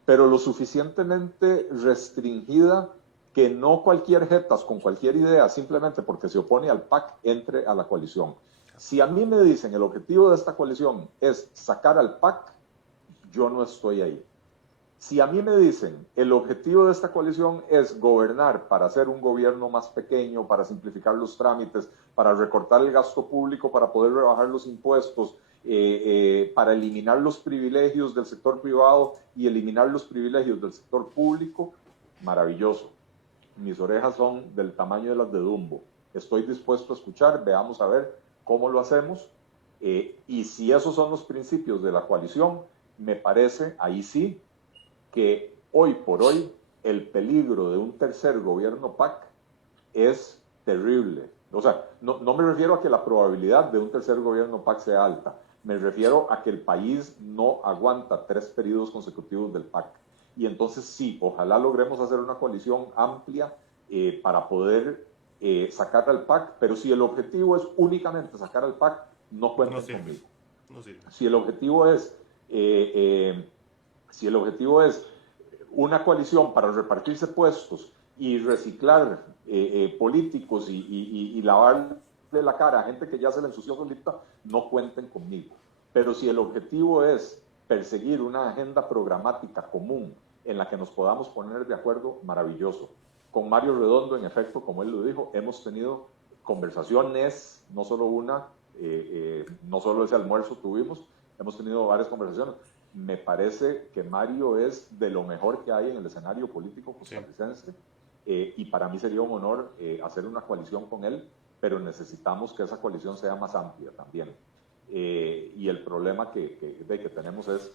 pero lo suficientemente restringida que no cualquier jetas con cualquier idea, simplemente porque se opone al PAC, entre a la coalición. Si a mí me dicen el objetivo de esta coalición es sacar al PAC, yo no estoy ahí. Si a mí me dicen el objetivo de esta coalición es gobernar para hacer un gobierno más pequeño, para simplificar los trámites, para recortar el gasto público, para poder rebajar los impuestos, para eliminar los privilegios del sector privado y eliminar los privilegios del sector público, maravilloso. Mis orejas son del tamaño de las de Dumbo. Estoy dispuesto a escuchar, veamos a ver cómo lo hacemos. Y si esos son los principios de la coalición, me parece, ahí sí, que hoy por hoy el peligro de un tercer gobierno PAC es terrible. O sea, no me refiero a que la probabilidad de un tercer gobierno PAC sea alta. Me refiero a que el país no aguanta 3 periodos consecutivos del PAC. Y entonces sí, ojalá logremos hacer una coalición amplia para poder sacar al PAC, pero si el objetivo es únicamente sacar al PAC, no cuenten conmigo. No sirve. Si el objetivo es una coalición para repartirse puestos y reciclar políticos y lavarle la cara a gente que ya se le ensució solita, no cuenten conmigo. Pero si el objetivo es perseguir una agenda programática común en la que nos podamos poner de acuerdo, maravilloso. Con Mario Redondo, en efecto, como él lo dijo, hemos tenido conversaciones, no solo una, no solo ese almuerzo tuvimos, hemos tenido varias conversaciones. Me parece que Mario es de lo mejor que hay en el escenario político costarricense, y para mí sería un honor hacer una coalición con él, pero necesitamos que esa coalición sea más amplia también. Y el problema que tenemos es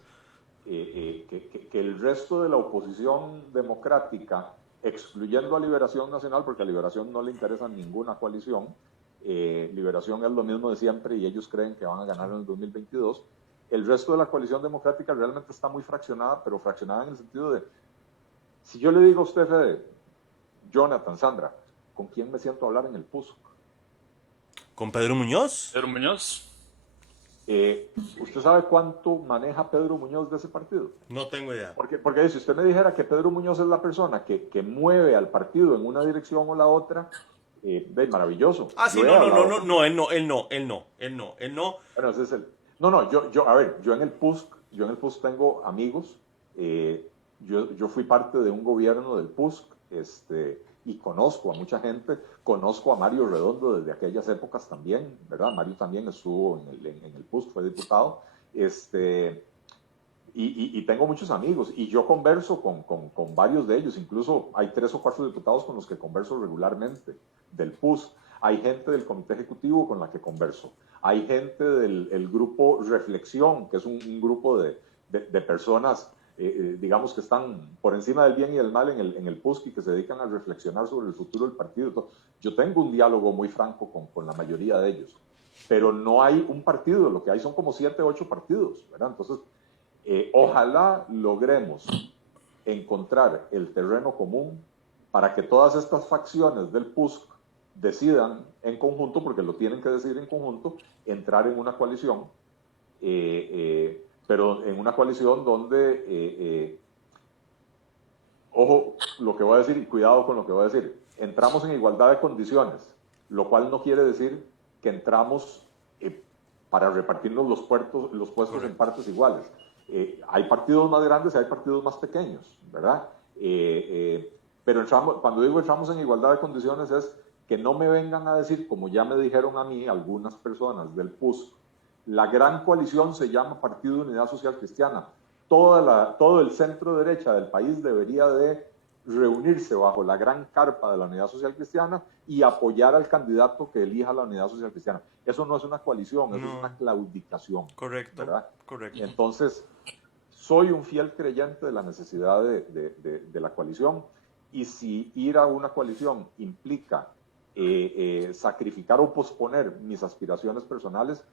que el resto de la oposición democrática, excluyendo a Liberación Nacional, porque a Liberación no le interesa ninguna coalición, Liberación es lo mismo de siempre y ellos creen que van a ganar en el 2022, el resto de la coalición democrática realmente está muy fraccionada, pero fraccionada en el sentido de, si yo le digo a usted, Fede, Jonathan, Sandra, ¿con quién me siento a hablar en el PUSC? ¿Con Pedro Muñoz? Pedro Muñoz. ¿Usted sabe cuánto maneja Pedro Muñoz de ese partido? No tengo idea. Porque si usted me dijera que Pedro Muñoz es la persona que mueve al partido en una dirección o la otra, maravilloso. Ah, sí, no, él no. Bueno, ese es el... No, yo en el PUSC tengo amigos, yo fui parte de un gobierno del PUSC, y conozco a mucha gente, conozco a Mario Redondo desde aquellas épocas también, ¿verdad? Mario también estuvo en el PUSC, fue diputado, y tengo muchos amigos, y yo converso con varios de ellos, incluso hay 3 o 4 diputados con los que converso regularmente del PUSC, hay gente del comité ejecutivo con la que converso, hay gente del grupo Reflexión, que es un grupo de personas digamos que están por encima del bien y del mal en el PUSC y que se dedican a reflexionar sobre el futuro del partido. Yo tengo un diálogo muy franco con la mayoría de ellos, pero no hay un partido, lo que hay son como 7, 8 partidos, ¿verdad? Entonces, ojalá logremos encontrar el terreno común para que todas estas facciones del PUSC decidan en conjunto, porque lo tienen que decidir en conjunto, entrar en una coalición, pero en una coalición donde, ojo lo que voy a decir y cuidado con lo que voy a decir, entramos en igualdad de condiciones, lo cual no quiere decir que entramos para repartirnos los puestos en partes iguales. Hay partidos más grandes y hay partidos más pequeños, ¿verdad? Pero cuando digo entramos en igualdad de condiciones es que no me vengan a decir, como ya me dijeron a mí algunas personas del PUSC, la gran coalición se llama Partido de Unidad Social Cristiana. Todo el centro derecha del país debería de reunirse bajo la gran carpa de la Unidad Social Cristiana y apoyar al candidato que elija la Unidad Social Cristiana. Eso no es una coalición, eso es una claudicación. Correcto, ¿verdad? correcto. Entonces, soy un fiel creyente de la necesidad de la coalición, y si ir a una coalición implica sacrificar o posponer mis aspiraciones personales,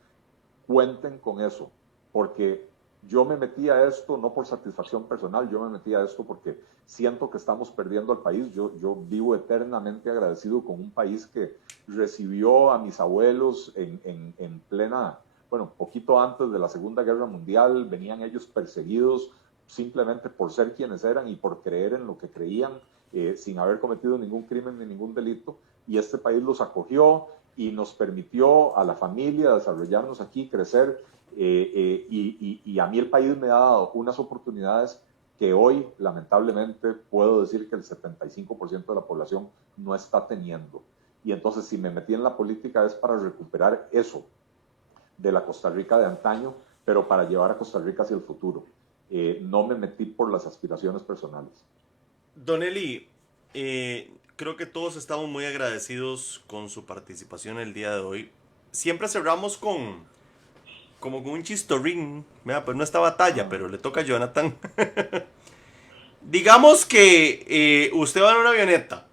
cuenten con eso, porque yo me metí a esto no por satisfacción personal, yo me metí a esto porque siento que estamos perdiendo al país. Yo vivo eternamente agradecido con un país que recibió a mis abuelos en plena, bueno, poquito antes de la Segunda Guerra Mundial. Venían ellos perseguidos simplemente por ser quienes eran y por creer en lo que creían, sin haber cometido ningún crimen ni ningún delito, y este país los acogió y nos permitió a la familia desarrollarnos aquí, crecer, y a mí el país me ha dado unas oportunidades que hoy, lamentablemente, puedo decir que el 75% de la población no está teniendo. Y entonces, si me metí en la política es para recuperar eso de la Costa Rica de antaño, pero para llevar a Costa Rica hacia el futuro. No me metí por las aspiraciones personales. Don Eli, creo que todos estamos muy agradecidos con su participación el día de hoy. Siempre cerramos como con un chistorrín, pues no esta batalla, pero le toca a Jonathan. Digamos que usted va en una avioneta.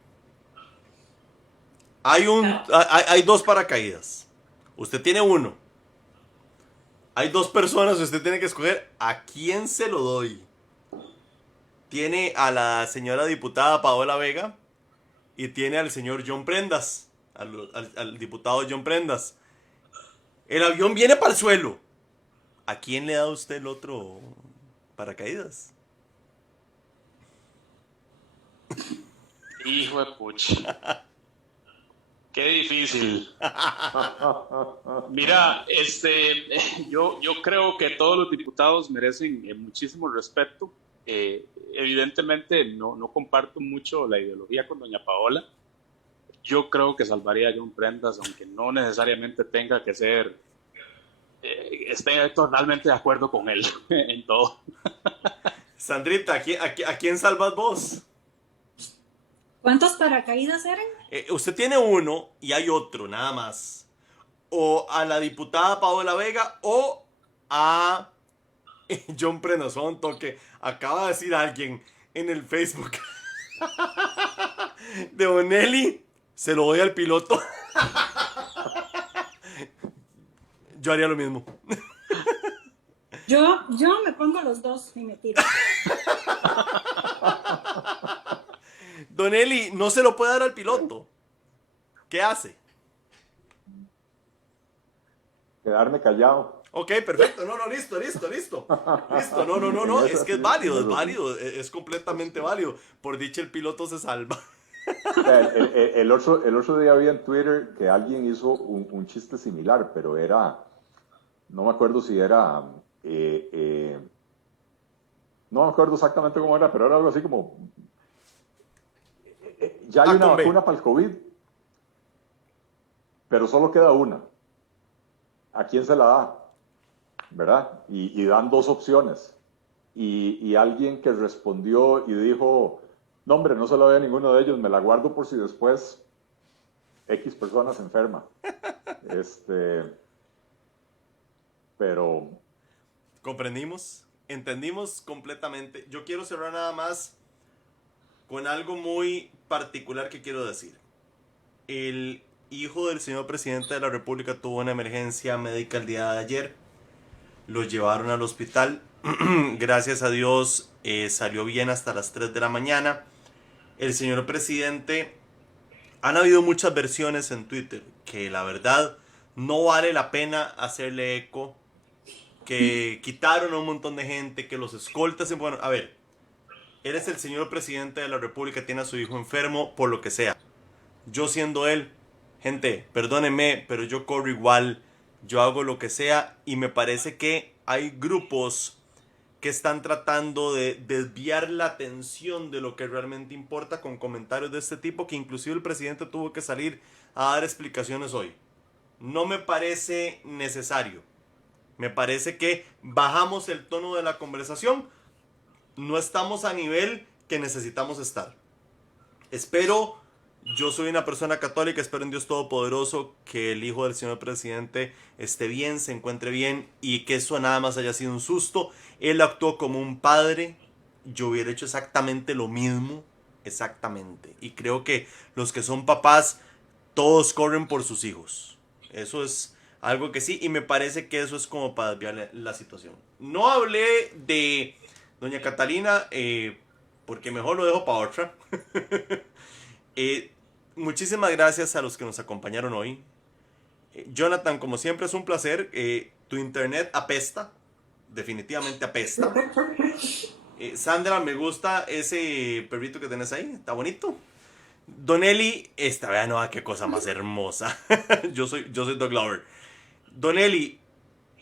Hay 2 paracaídas. Usted tiene 1. Hay 2 personas y usted tiene que escoger a quién se lo doy. Tiene a la señora diputada Paola Vega y tiene al señor John Prendas, al diputado John Prendas. El avión viene para el suelo. ¿A quién le da usted el otro paracaídas? Hijo de pucha. Qué difícil. Mira, yo creo que todos los diputados merecen muchísimo respeto. Evidentemente no comparto mucho la ideología con doña Paola. Yo creo que salvaría a John Prendas, aunque no necesariamente tenga que ser, esté totalmente de acuerdo con él en todo. Sandrita, ¿a quién salvas vos? ¿Cuántos paracaídas eran? Usted tiene 1 y hay otro, nada más. O a la diputada Paola Vega o a John Prendas. Un toque. Acaba de decir alguien en el Facebook de Oneli, se lo doy al piloto. Yo haría lo mismo. Yo me pongo los 2 y me tiro. Don Eli, no se lo puede dar al piloto. ¿Qué hace? Quedarme callado. Ok, perfecto. No, listo. Listo. No. Es que es válido. Es completamente válido. Por dicha, el piloto se salva. El otro día vi en Twitter que alguien hizo un chiste similar, pero era, no me acuerdo si era, no me acuerdo exactamente cómo era, pero era algo así como, ya hay una vacuna para el COVID, pero solo queda una. ¿A quién se la da? ¿Verdad? Y dan 2 opciones. Y alguien que respondió y dijo, no hombre, no se la doy a ninguno de ellos, me la guardo por si después X personas se enferma. Pero... ¿Comprendimos? entendimos completamente. Yo quiero cerrar nada más con algo muy particular que quiero decir. El hijo del señor presidente de la República tuvo una emergencia médica el día de ayer. Lo llevaron al hospital. Gracias a Dios salió bien hasta las 3 de la mañana. El señor presidente, han habido muchas versiones en Twitter que la verdad no vale la pena hacerle eco, que quitaron a un montón de gente, que los escoltas, bueno, a ver, eres el señor presidente de la República, tiene a su hijo enfermo, por lo que sea. Yo siendo él, gente, perdónenme, pero yo corro igual, yo hago lo que sea, y me parece que hay grupos que están tratando de desviar la atención de lo que realmente importa con comentarios de este tipo, que inclusive el presidente tuvo que salir a dar explicaciones hoy. No me parece necesario. Me parece que bajamos el tono de la conversación. No estamos a nivel que necesitamos estar. Espero, yo soy una persona católica, espero en Dios Todopoderoso que el hijo del señor presidente esté bien, se encuentre bien y que eso nada más haya sido un susto. Él actuó como un padre, yo hubiera hecho exactamente lo mismo, exactamente. Y creo que los que son papás, todos corren por sus hijos. Eso es algo que sí, y me parece que eso es como para desviar la situación. No hablé de doña Catalina, porque mejor lo dejo para otra. Muchísimas gracias a los que nos acompañaron hoy. Jonathan, como siempre es un placer. Tu internet apesta, definitivamente apesta. Sandra, me gusta ese perrito que tenés ahí, está bonito. Don Eli, vean, no, qué cosa más hermosa. yo soy Doug Glover. Don Eli,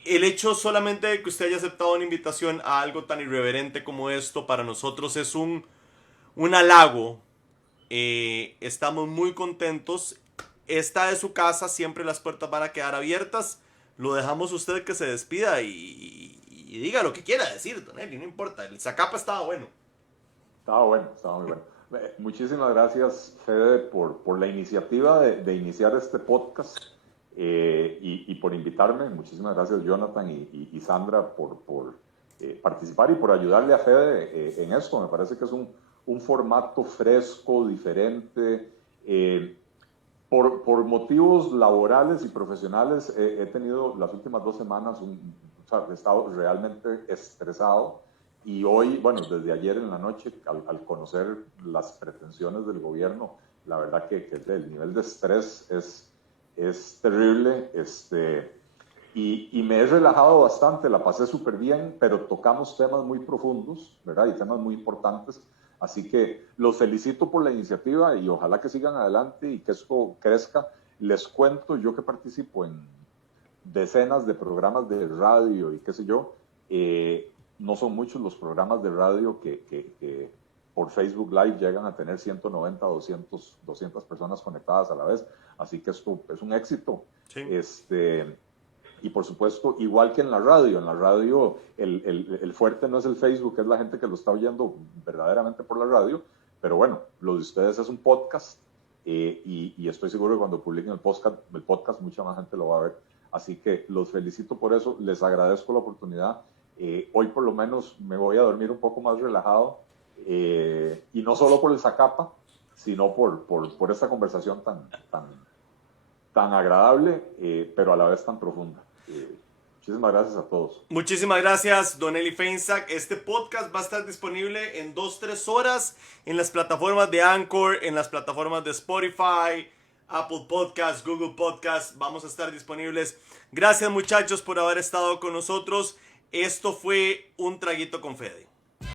el hecho solamente de que usted haya aceptado una invitación a algo tan irreverente como esto, para nosotros es un halago. Estamos muy contentos. Esta es su casa, siempre las puertas van a quedar abiertas. Lo dejamos a usted que se despida y diga lo que quiera decir, Don Eli, no importa. El Zacapa estaba bueno. Estaba muy bueno. Muchísimas gracias, Fede, por la iniciativa de iniciar este podcast y por invitarme. Muchísimas gracias, Jonathan y Sandra, por participar y por ayudarle a Fede en esto. Me parece que es un formato fresco, diferente. Por motivos laborales y profesionales he tenido las últimas 2 semanas, he estado realmente estresado. Y hoy, bueno, desde ayer en la noche, al conocer las pretensiones del gobierno, la verdad que el nivel de estrés es terrible. Y me he relajado bastante, la pasé súper bien, pero tocamos temas muy profundos, ¿verdad? Y temas muy importantes. Así que los felicito por la iniciativa y ojalá que sigan adelante y que esto crezca. Les cuento, yo que participo en decenas de programas de radio y qué sé yo, no son muchos los programas de radio que por Facebook Live llegan a tener 190, 200 personas conectadas a la vez. Así que esto es un éxito. Sí. Y por supuesto, igual que en la radio el fuerte no es el Facebook, es la gente que lo está oyendo verdaderamente por la radio. Pero bueno, lo de ustedes es un podcast y estoy seguro que cuando publiquen el podcast mucha más gente lo va a ver. Así que los felicito por eso, les agradezco la oportunidad. Hoy por lo menos me voy a dormir un poco más relajado y no solo por el Zacapa, sino por esta conversación tan agradable, pero a la vez tan profunda. Muchísimas gracias a todos. Muchísimas gracias, Don Eli Feinsack. Este podcast va a estar disponible en 2-3 horas en las plataformas de Anchor, en las plataformas de Spotify, Apple Podcasts, Google Podcasts. Vamos a estar disponibles. Gracias, muchachos, por haber estado con nosotros. Esto fue Un Traguito con Fede.